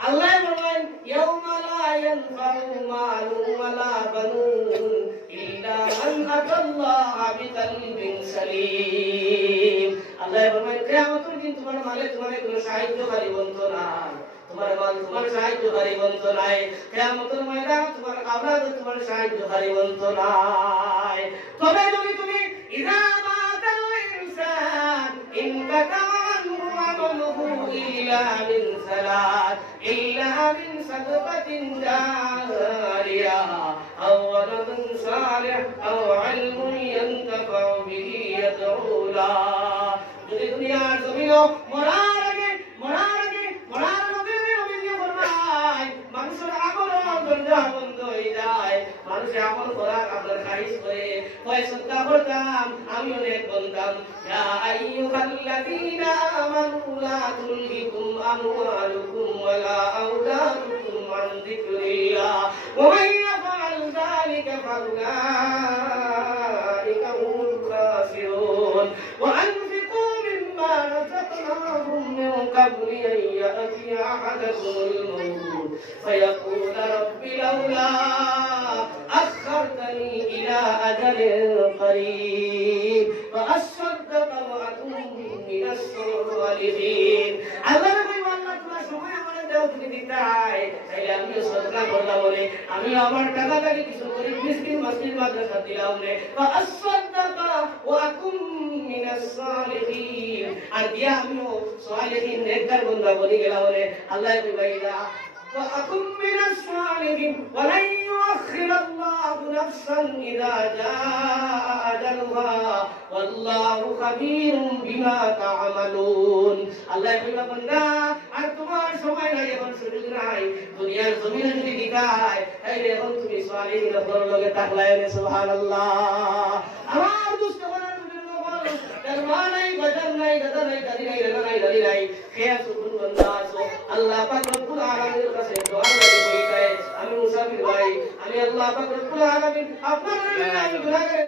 আল্লাহ বলেন ইয়াউমা লা ইয়ানফাউ মালুন ওয়ালা বানুন ইল্লা মান আতাল্লাহা বিকলবিন সালিম আল্লাহ বলেন কিয়ামতের দিন তোমার মালে তোমার কোনো সাহায্যকারী বন্ধু নাই তোমার মাল তোমার সাহায্যকারী বন্ধু নাই কিয়ামতের ময়দানে তোমার আওলাদ তোমার সাহায্যকারী বন্ধু নাই তবে যদি তুমি ইযা মাতাল ইনসান ইনকাতা عمله إلا من ثلاث إلا من صدقة جارية أو ولد صالح أو علم ينتفع به يدعو له যদি দুনিয়ার জমিনে মরার আগে মানুষের আমল দরজা বন্ধ হয়ে যায় মানুষের আমল করার আপনার খারিজ করে পয়সা করতাম আমি অনেক বলতাম ইয়া আইয়ুহাল্লাযীনা আমানু লা তুলহিকুম আমওয়ালুকুম ওয়ালা আওলাদুকুম আন যিকরিল্লাহ ওয়া মান ইয়াফআল যালিকা ফাউলাইকা হুমুল খাসিরুন ওয়া আনফিকু মিম্মা রাযাকনাকুম মিন ক্বাবলি আন ইয়াতিয়া আহাদাকুমুল মাউত فيقول رب لولا أخرتني إلى أجل قريب فأصدق وأكن من الصالحين الله ربي والله তোমার সময় আমাদের দাও তুমি দিতে হয় তাই আমি সদকা করলাম বলে আমি আমার টাকা থেকে কিছু গরিব মিসকিন মসজিদ মাদ্রাসা দিলাম রে فأصدق وأكن من الصالحين আর দিয়া আমিও সালেহিন নেককার বান্দা বনি গেলাম রে আল্লাহ কই ভাইরা وأكن من الصالحين ولن يؤخر الله نفسا إذا جاء أجلها والله خبير بما تعملون الله يقول بندা আর তোমার সময় নাই এখন সুযোগ নাই দুনিয়ার জমিনে যদি দিকায় এই এখন তুমি সালেহিন হওয়ার লগে তাকলায় রে সুবহানাল্লাহ আমার দুষ্ট বলার বল দরবার নাই বাজার নাই দাদা নাই দাদি নাই রানা নাই দাদি নাই খেয়া সুকুন বন্দা আছো আল্লাহ পাক রব্বুল আলামিনের কাছে দোয়া করে আমি মুসাফির ভাই আমি আল্লাহ পাক রব্বুল আলামিন আপনার আমি গুনাহগার